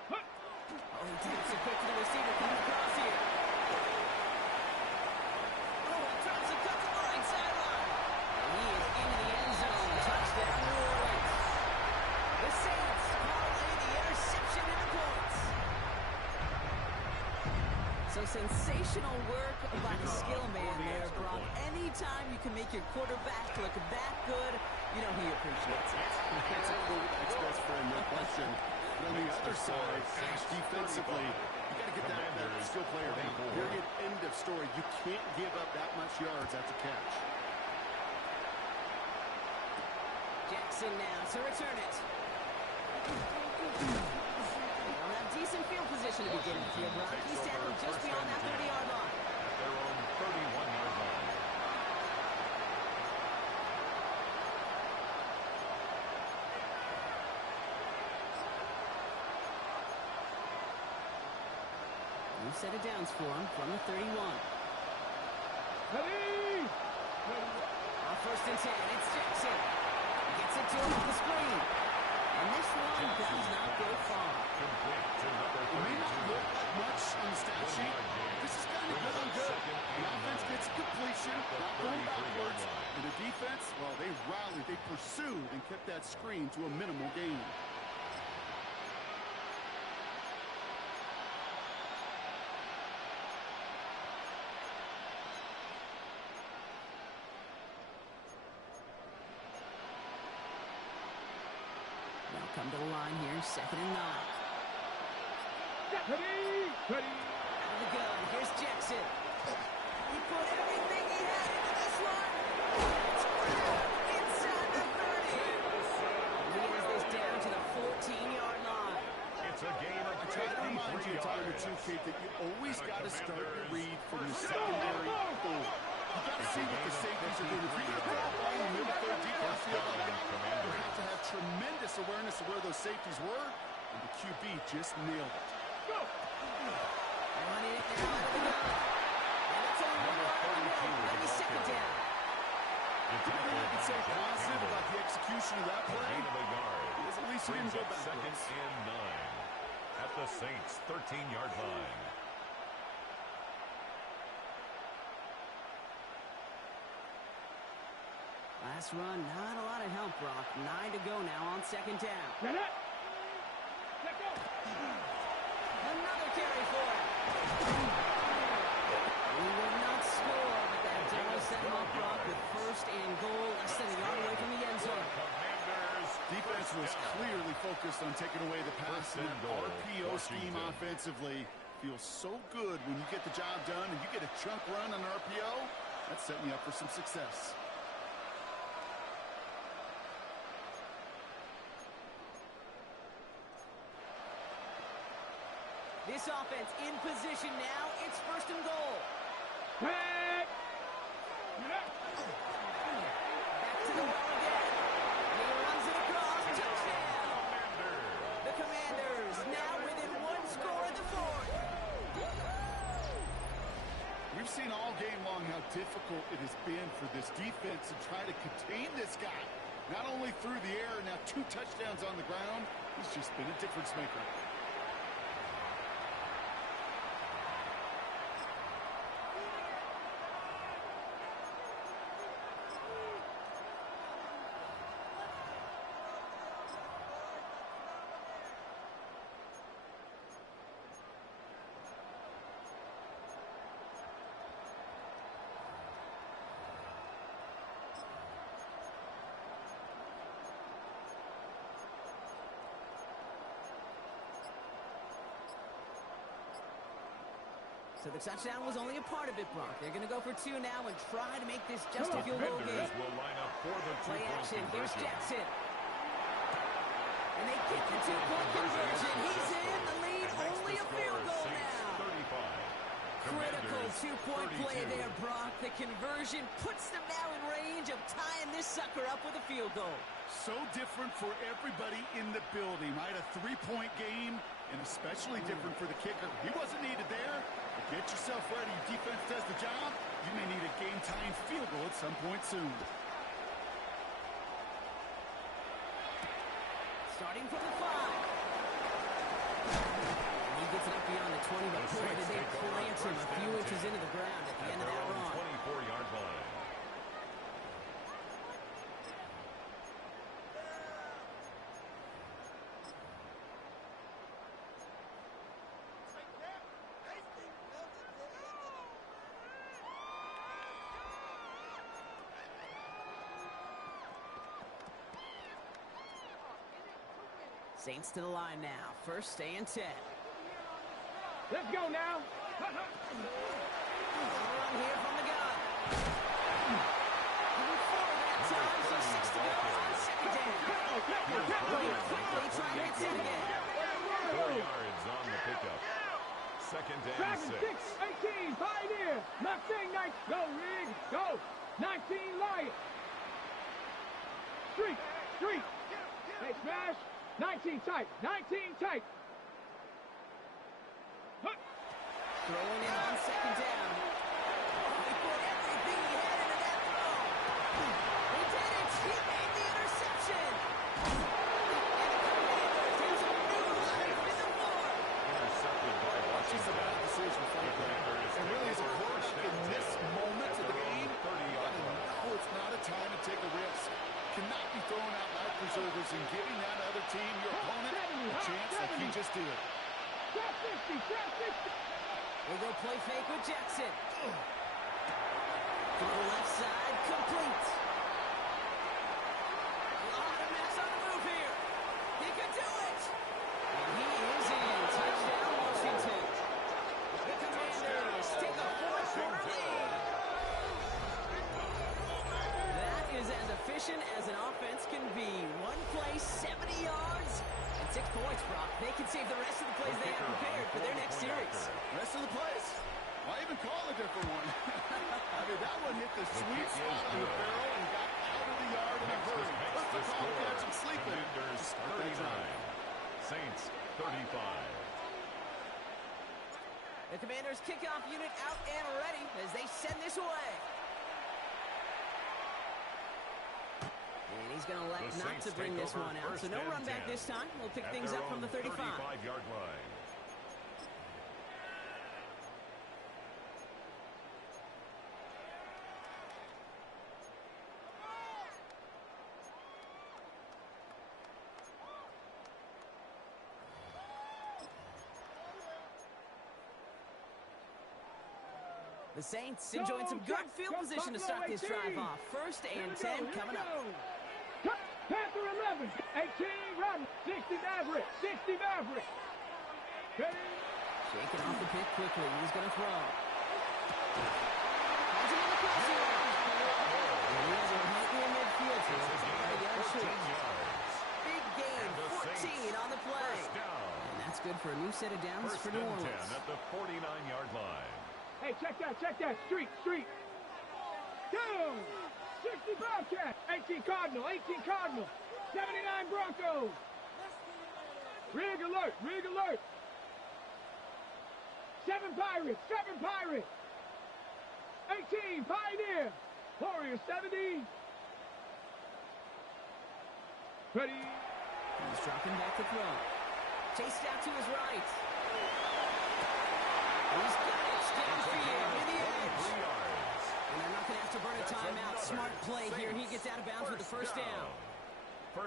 Oh, he taps it quick to the receiver. Comes across here. Oh, he drops it, cuts to the right sideline. And he is into the end zone. Touchdown, New Orleans. The Saints call away the interception and the points. So sensational work by the skill man there, Brock. Anytime you can make your quarterback look that good, you know he appreciates it. That's a quarterback's best friend, no question. But on the other side, defensively, you got to get that skill player down. Period. End of story. You can't give up that much yards after catch. Jackson now to return it. They'll have decent field position to begin with here, Brock. He's tackled just beyond that 30-yard line. At their own 31-yard line. New set of downs for him from the 31. Ready. On 1st and 10, it's Jackson. He gets it to him on the screen. And this one does not go far. Complete to number It may not 32. look like much on the stat sheet. This is kind of good. The offense gets completion, not going backwards. And the defense, well, they rally that screen to a minimal gain. Now come to the line here, 2nd and 9. Ready. Out of the gun, here's Jackson. He put everything he had into this one. It's grabbed inside the 30. He has this down to the 14-yard line. It's a gain of I try to remind you a time or two, Kate, that you always got to start your read from your secondary forward. You got to see what the safeties are doing. If you're going to put the ball in the middle third deep field like that, you have to have tremendous awareness of where those safeties were, and the QB just nailed it. Go. Running it now out of the gun. And that's only one yard on the road. That'll be 2nd down. Nothing I can say positive about the execution of that play. Gain of a yard. Is at least he didn't go backwards. 2nd and 9 at the Saints' 13-yard line. Last run, not a lot of help, Brock. 9 to go now on 2nd down. Let go. Another carry for him. He will not score, but that does set him up, Brock, with 1st and goal, less than a yard away from the end zone. Commanders. Defense was clearly focused on taking away the pass, and and goal, RPO scheme Washington. offensively feels so good when you get the job done and you get a chunk run on RPO. That's setting you up for some success. This offense in position now. It's 1st and goal. Back. Back to the ball again. And he runs it across. Touchdown. The Commanders now within 1 score in the 4th. We've seen all game long how difficult it has been for this defense to try to contain this guy. Not only through the air, now 2 touchdowns on the ground. He's just been a difference maker. So the touchdown was only a part of it, Brock. They're going to go for 2 now and try to make this just a field goal game. Defenders will line up for the Play two-point action. Here's conversion. Jackson. And they get the 2-point conversion. He's in the lead. Only a field goal now. 35. Critical Commanders, 2-point play 32. there, Brock. The conversion puts them now in range of tying this sucker up with a field goal. So different for everybody in the building, right? A 3-point game, and especially different for the kicker. He wasn't needed there. But get yourself ready. Your defense does the job. You may need a game-tying field goal at some point soon. Starting from the 5. And he gets it up beyond the 20, but boy, did they plant him a few inches into the ground at the end of that run. 24-yard line. Saints to the line now. 1st and 10. Let's go now. Run here from the gun. Moving forward that time, so 6 to go on 2nd down. Quickly trying to get it again. 4 yards on the pickup. 2nd and 6. 18, Pioneer. Mustang 9. Go, Rig. Go. 19, Lion. Street. Hey, smash. 19 tight. 19 tight. Throwing in on 2nd down. He put everything he had into that throw. He did it. He made the interception. And the Commanders has a new life in the 4th. Intercepted by Just a bad decision, frankly. And really, as a quarterback in this moment of the game, you gotta know it's not a time to take a risk. Cannot be throwing out life-preserving moves and giving that other team, your opponent, a chance like he just did. Trap 50, trap 50. They go play fake with Jackson. Throw left side, complete. A lot of mess on the move here. He could do it. And he is in. Touchdown, Washington. The Commanders take a 4-quarter lead. That is as efficient as an offense can be. One play, 70 yards, and 6 points, Brock. They can save the rest of the plays they have prepared for their next series. Rest of the plays? Why even call a different one? I mean, that one hit the sweet spot on the barrel and got out of the yard in a hurry. Put the call catch and sleeping. Commanders 39. Saints 35. The Commanders kickoff unit out and ready as they send this away. And he's going to elect not to bring this one out. So no run back this time. We'll pick things up from the 35. 35-yard line. The Saints enjoying some good field position to start this drive off. 1st and 10 coming up. Panther 11, 18 run, 60 Maverick, 60 Maverick. Shaking off the pick quickly. He's going to throw. Finds him in the crossing line. And he has a hit near midfield. So it's about a yard short. Big gain, 14 on the play. And that's good for a new set of downs for New Orleans. At the 49-yard line. Hey, check that. Street. Down. 60 Bobcat. 18 Cardinal. 79 Broncos. Rig alert. 7 Pirates. 18 Pioneer. Warriors 70. Ready. He's dropping back to throw. Chased out to his right. He's got it. Stanfield in the edge. And they're not going to have to burn a timeout. Smart play here. He gets out of bounds with the first down.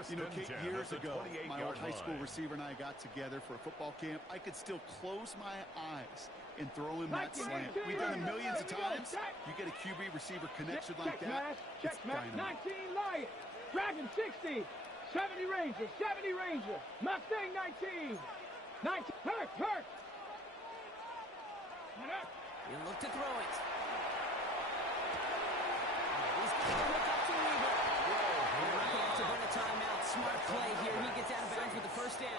You know, Kate, years ago, my old high school receiver and I got together for a football camp. I could still close my eyes and throw him that slant. We've done it millions of times. You get a QB receiver connection like that, check match. 19 Lion. Dragon 60. 70 Ranger. Mustang 19. Hurt. He'll look to throw it. He's going to look up to Weaver. They're not going to have to burn a timeout. Smart play here. He gets out of bounds with the first down.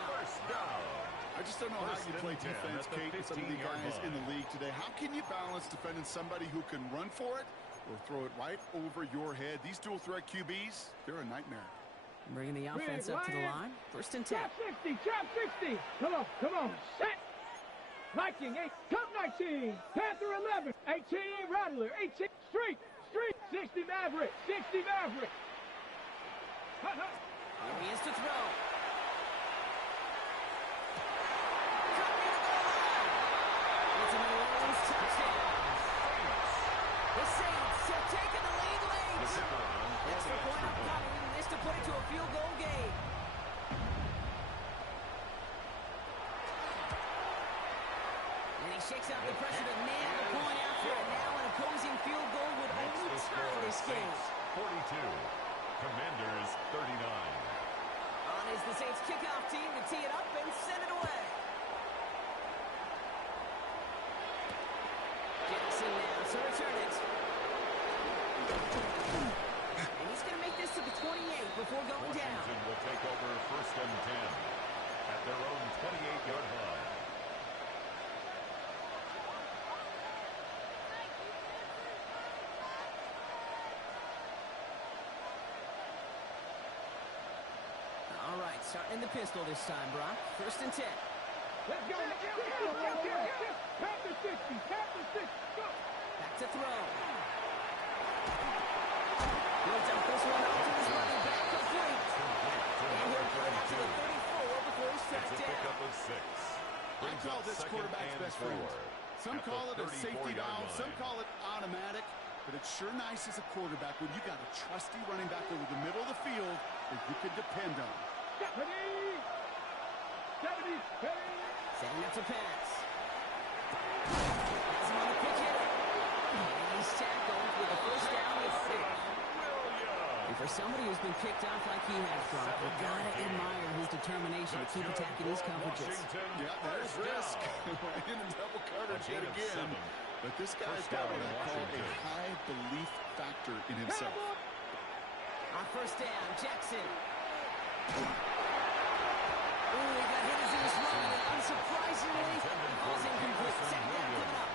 I just don't know how you play defense, Kate, with some of the guys in the league today. How can you balance defending somebody who can run for it or throw it right over your head? These dual threat QBs, they're a nightmare. Bringing the offense up to the line. 1st and 10. Trap 60. Come on. Set. Viking 8, Cup 19, Panther 11, 18 Rattler, 18 Street, 60 Maverick. Here he is to throw. It's a New Orleans touchdown. The Saints have taken the lead late. Extra point upcoming. This to put it to a field goal game. Shakes out the pressure to nail the point after it. Now an opposing field goal would only tie this game. 42. Commanders 39. On is the Saints kickoff team to tee it up and send it away. Jackson now to return it. And he's going to make this to the 28 before going down. Washington will take over 1st and 10 at their own 28-yard line. All right, starting in the pistol this time, Brock. 1st and 10. Let's go. Panther 60. Go. Back to throw. He'll dump this one off to his running back. Complete. And he'll put it out to the 34 before he's tracked down. Pickup of 6. I call this quarterback's best friend. Some call it a safety down, some call it automatic, but it's sure nice as a quarterback when you got a trusty running back over the middle of the field that you can depend on. Setting up to pass. Has him on the quick hitter. And he's tackled with a first down yardage. And for somebody who's been picked off like he has, Brock, we've got to admire his determination to keep attacking these coverages. Yeah, there's risk. In a double coverage yet again. But this guy's got what I call a high belief factor in himself. On first down, Jackson. Ooh, he got hit as he was running, and unsurprisingly, falls incomplete. Second down coming up.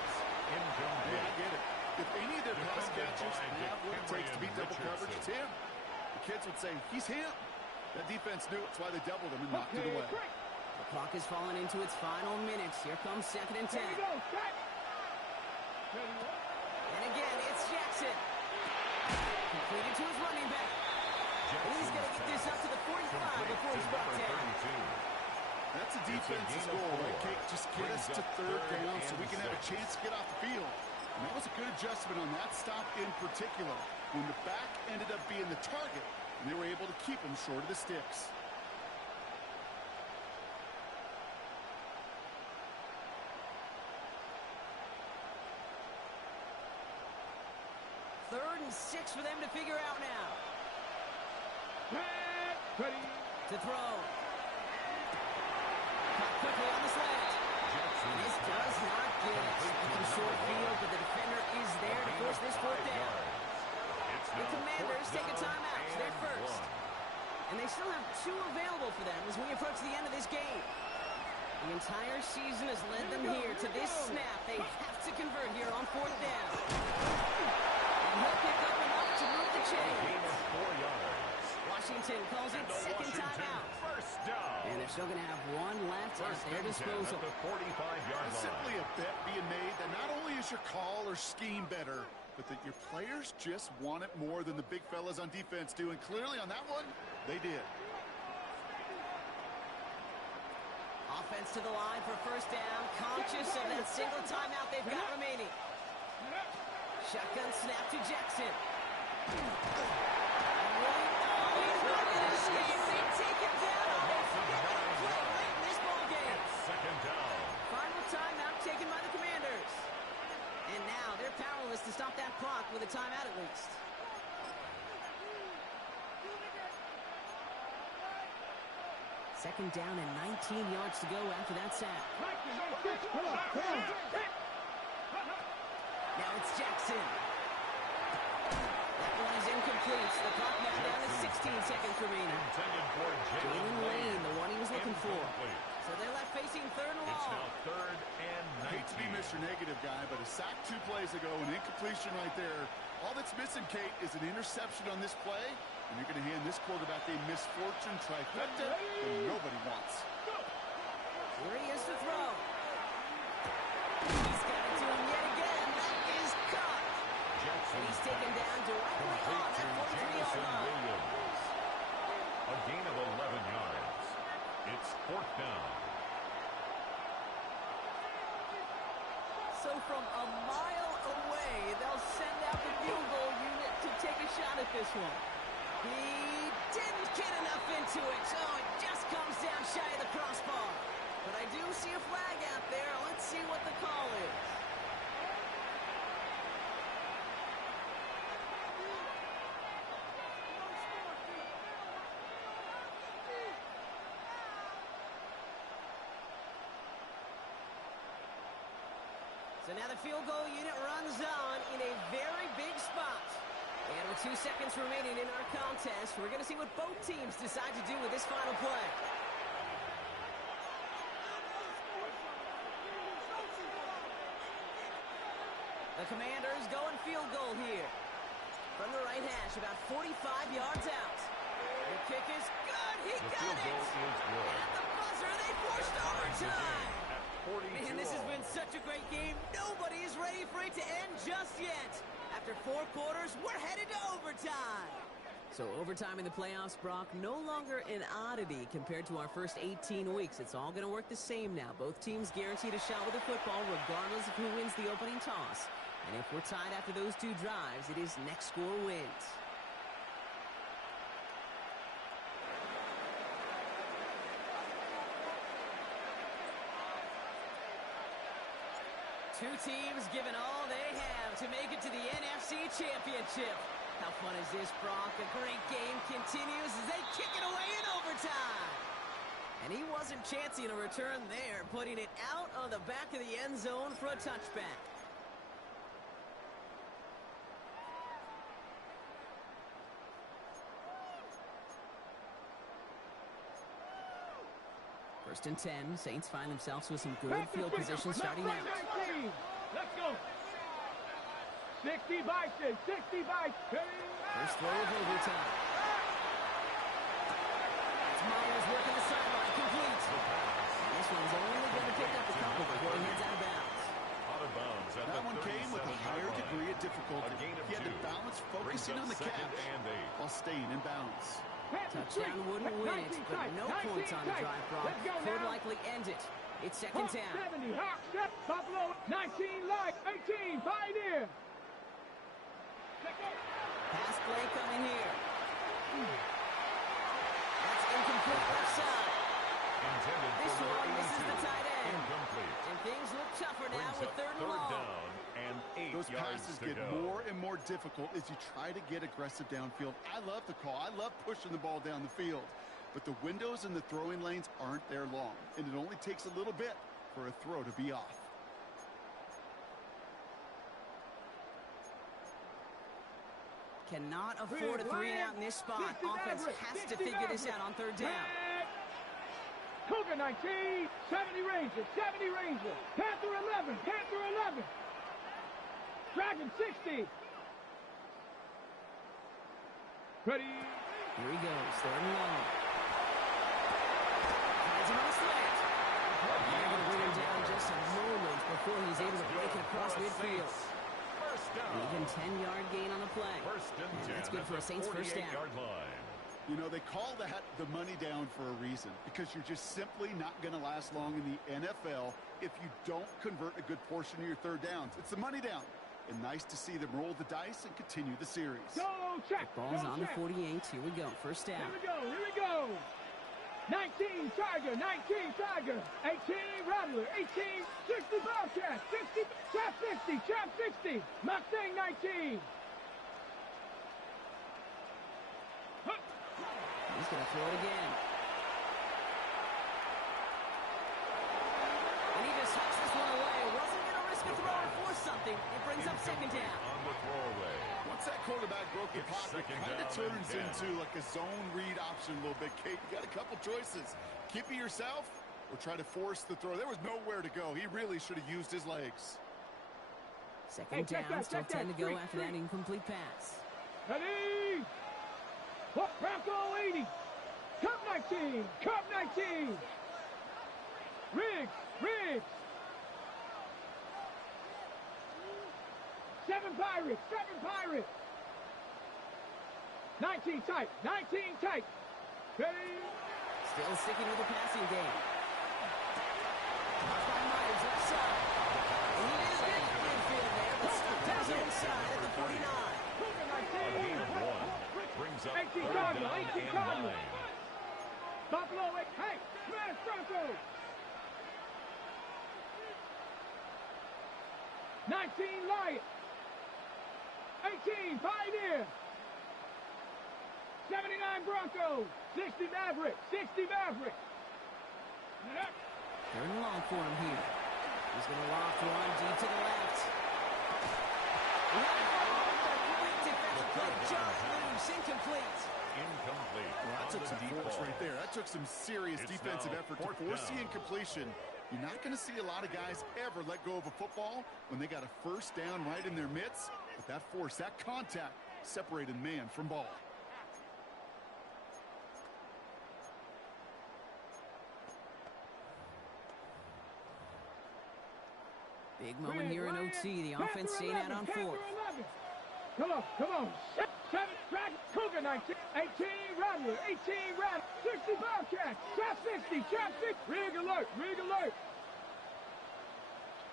Yeah, I get it. If any of their pass catchers have what it takes to beat double coverage, it's him. The kids would say, he's him. That defense knew it. That's why they doubled him and knocked it away. The clock is falling into its final minutes. Here comes 2nd and 10. And again, it's Jackson. Completed to his running back. And he's going to get this up to the 45 before he's brought down. That's a defense's goal, right, Kate? Just get us to third down so we can have a chance to get off the field. And that was a good adjustment on that stop in particular, when the back ended up being the target, and they were able to keep him short of the sticks. Third and 6 for them to figure out now. Ready. To throw. Caught quickly on the slant. This does not get it. Looking short field, but the defender is there to force this fourth down. The Commanders take a timeout. It's their first. And they still have 2 available for them as we approach the end of this game. The entire season has led them here to this snap. They have to convert here on 4th down. And he'll pick up enough to move the chains. Washington calls it second timeout. First down. And they're still going to have 1 left at their disposal. At the 45-yard line. Simply a bet being made that not only is your call or scheme better, but that your players just want it more than the big fellas on defense do. And clearly on that one, they did. Offense to the line for first down. Conscious of that single timeout they've got remaining. Shotgun snap to Jackson. They take him down on a play late in this ball game. Second down. Final timeout taken by the Commanders. And now they're powerless to stop that clock with a timeout at least. Second down and 19 yards to go after that sack. Now it's Jackson. That one is incomplete. The clock now down to 16 seconds remaining. Jalen Lane, the one he was looking for. So they're left facing third and long. It's now third and 19. I hate to be Mr. Negative guy, but a sack 2 plays ago, an incompletion right there. All that's missing, Kate, is an interception on this play, and you're going to hand this quarterback a misfortune trifecta that nobody wants. Here he is to throw. He's got it to him yet again. That is caught. And he's taken down directly on that 43-yard line. A gain of 11 yards. It's 4th down. So from a mile away, they'll send out the field goal unit to take a shot at this one. He didn't get enough into it, so it just comes down shy of the crossbar. But I do see a flag out there. Let's see what the call is. So now the field goal unit runs on in a very big spot. And with 2 seconds remaining in our contest, we're going to see what both teams decide to do with this final play. The Commanders going field goal here. From the right hash, about 45 yards out. The kick is good. He got it. At the buzzer, they forced overtime. Man, this has been such a great game. Nobody is ready for it to end just yet. After 4 quarters, we're headed to overtime. So overtime in the playoffs, Brock, no longer an oddity compared to our first 18 weeks. It's all going to work the same now. Both teams guaranteed a shot with the football regardless of who wins the opening toss. And if we're tied after those 2 drives, it is next score wins. Two teams giving all they have to make it to the NFC Championship. How fun is this, Brock? A great game continues as they kick it away in overtime. And he wasn't chancing a return there, putting it out on the back of the end zone for a touchback. First and 10. Saints find themselves with some good field position starting out. Let's go. 60 by 6. 60 by 2. First throw of overtime. It's Myers working the sideline. Complete. This one's only going to pick up a couple before he heads out of bounds. Out of bounds at That the one came with a 37-yard higher line. degree of difficulty. A gain of He had to 2. balance Brings focusing up on the second catch and 8. while staying in bounds. Touchdown wouldn't win it, but no points on the drive, Brock. Could likely end it. It's second down. 70, Hawk, step, Buffalo, 19, Light, 18, Pioneer. Pass play coming here. That's incomplete left side. Intended This for one number misses the 82. tight end. Incomplete. And things look tougher now Brings with up third and third long. down and 8 Those yards passes to get go. more and more difficult as you try to get aggressive downfield. I love the call. I love pushing the ball down the field. But the windows in the throwing lanes aren't there long, and it only takes a little bit for a throw to be off. Cannot afford a 3-and-out in this spot. Offense has to figure this out on third down. Cougar 19, 70 Ranger, 70 Ranger. Panther 11, Panther 11. Dragon 60. Ready. Here he goes, third and long. Finds him on a slant. They're going to bring him down just a moment before he's able to break it across midfield. First down. Even 10-yard gain on the play. First and 10. That's good for a Saints first down. 48-yard line. You know, they call that the money down for a reason, because you're just simply not going to last long in the NFL if you don't convert a good portion of your third downs. It's the money down. And nice to see them roll the dice and continue the series. Go check. Ball's go on check. the 48. Here we go. First down. Here we go, here we go. 19 Tiger, 19 Tiger. 18 Rattler, 18, 60 Bobcat, 60, Chap 60, Chap 60. Mustang 19. He's going to throw it again. And he just hucks this one away. Wasn't going to risk a throw or force something. It brings up second down. On the throwaway. Once that quarterback broke the It's pocket, second kind of down and turns 10. into like a zone read option a little bit. Kate, you got a couple choices. Keep it yourself or try to force the throw. There was nowhere to go. He really should have used his legs. Second check down, that, still check 10 to that. go Streak, after that incomplete pass. Ready. What? Bronco 80. Cup 19. Cup 19. Riggs. Riggs. 7 Pirates. 7 Pirates. 19 tight. 19 tight. Ready. Still sticking with the passing game. Caught by Myers left side. And he did get it midfield there, but stuck to his own side at the 49. A gain of 1. Brings up 18 third Cardinal. down 18 and Cardinal. 9. Buffalo. Hey. Smash Broncos. 19 Lion. 18 Pioneer. 79 Broncos. 60 Maverick. 60 Maverick. Third and long for him here. He's going to loft one deep to the left. Great defensive play. Just loose. Incomplete. Incomplete. Well, that On took the some deep force ball. right there. That took some serious It's defensive now effort to fourth force the down. incompletion. You're not going to see a lot of guys ever let go of a football when they got a first down right in their midst. But that force, that contact, separated man from ball. Big moment here in OT. The offense staying out on fourth. Come on, come on. 7 Dragon, Cougar 19, 18 Rattler, 18 Rattler, 60 Bobcat, Chap 60, Chap 6, rig alert, rig alert.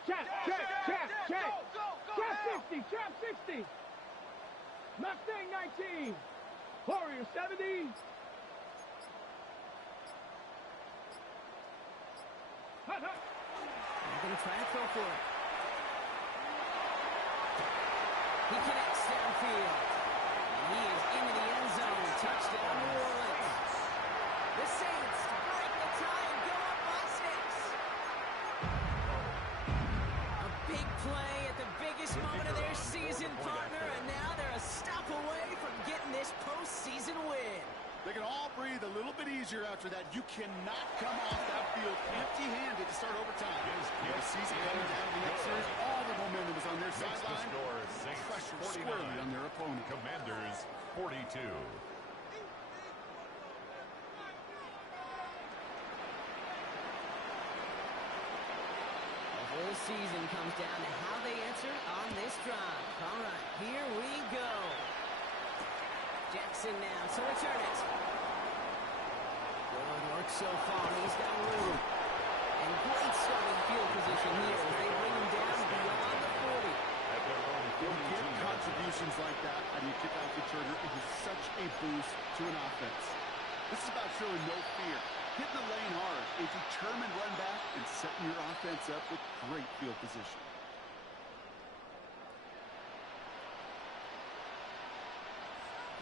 Chap, Chap 60, Chap 60. Mustang 19, Warrior 70. Hut, hut. They're going to try to throw for it. He connects downfield. He is into the end zone. Touchdown, New Orleans. The Saints break the tie and go up by 6. A big play at the biggest moment of their season, partner, and now they're a stop away from getting this postseason win. They can all breathe a little bit easier after that. You cannot come off that field empty-handed to start overtime. The season coming down to the next series, all the momentum is on their sideline. Pressure squarely on their opponent. Commanders 42. The whole season comes down to how they answer on this drive. All right, here we go. Jackson now to return it. Good work so far. He's got room. And great starting field position here as they bring him down beyond the 40. When you get contributions like that out of your kickoff returner, it is such a boost to an offense. This is about showing no fear, hitting the lane hard, a determined run back, and setting your offense up with great field position.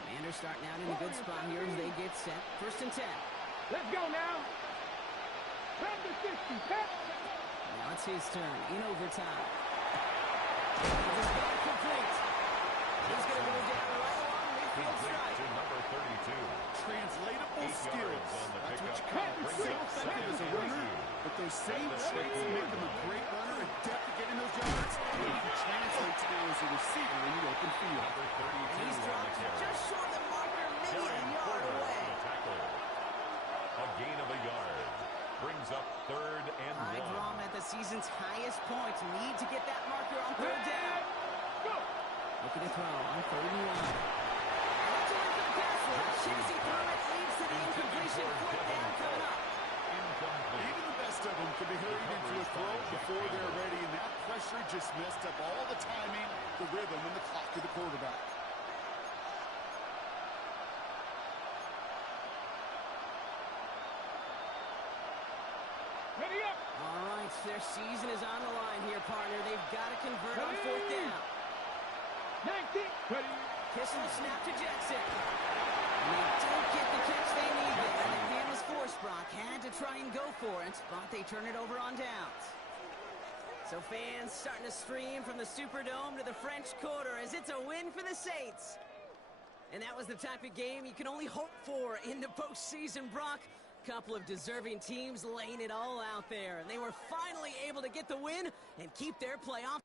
Commanders starting out in a good spot here as they get set. 1st and 10. Let's go now. From the 60. Now it's his turn in overtime. He's got it complete. He's going to go down right along midfield strike. To number 32. Translatable skills. That's what you call it. So Bring effective as a runner, but those same traits that make him a great runner and depth at getting those yards, he translates now as a receiver in the open field. Number 32 He's on the dropped carry. just short of the marker, maybe a yard away. Tackle. A gain of a yard. Brings up 3rd and 1. High drama at the season's highest point. Need to get that marker on 3rd down. Go. Looking to throw on 3rd and 1. That's a win for the pass rush. Chasing through it leads to the incompletion. 4th down coming up. Incomplete. Even the best of them could be hurried into a throw before they're ready, and that pressure just messed up all the timing, the rhythm, and the clock of the quarterback. Ready up. All right, their season is on the line here, partner. They've got to convert on 4th down. 19. Ready. Kissing the snap to Jackson. And they don't get the catch they need there. And the game was forced. Brock had to try and go for it, but they turn it over on downs. So fans starting to stream from the Superdome to the French Quarter as it's a win for the Saints. And that was the type of game you can only hope for in the postseason, Brock. Couple of deserving teams laying it all out there. And they were finally able to get the win and keep their playoff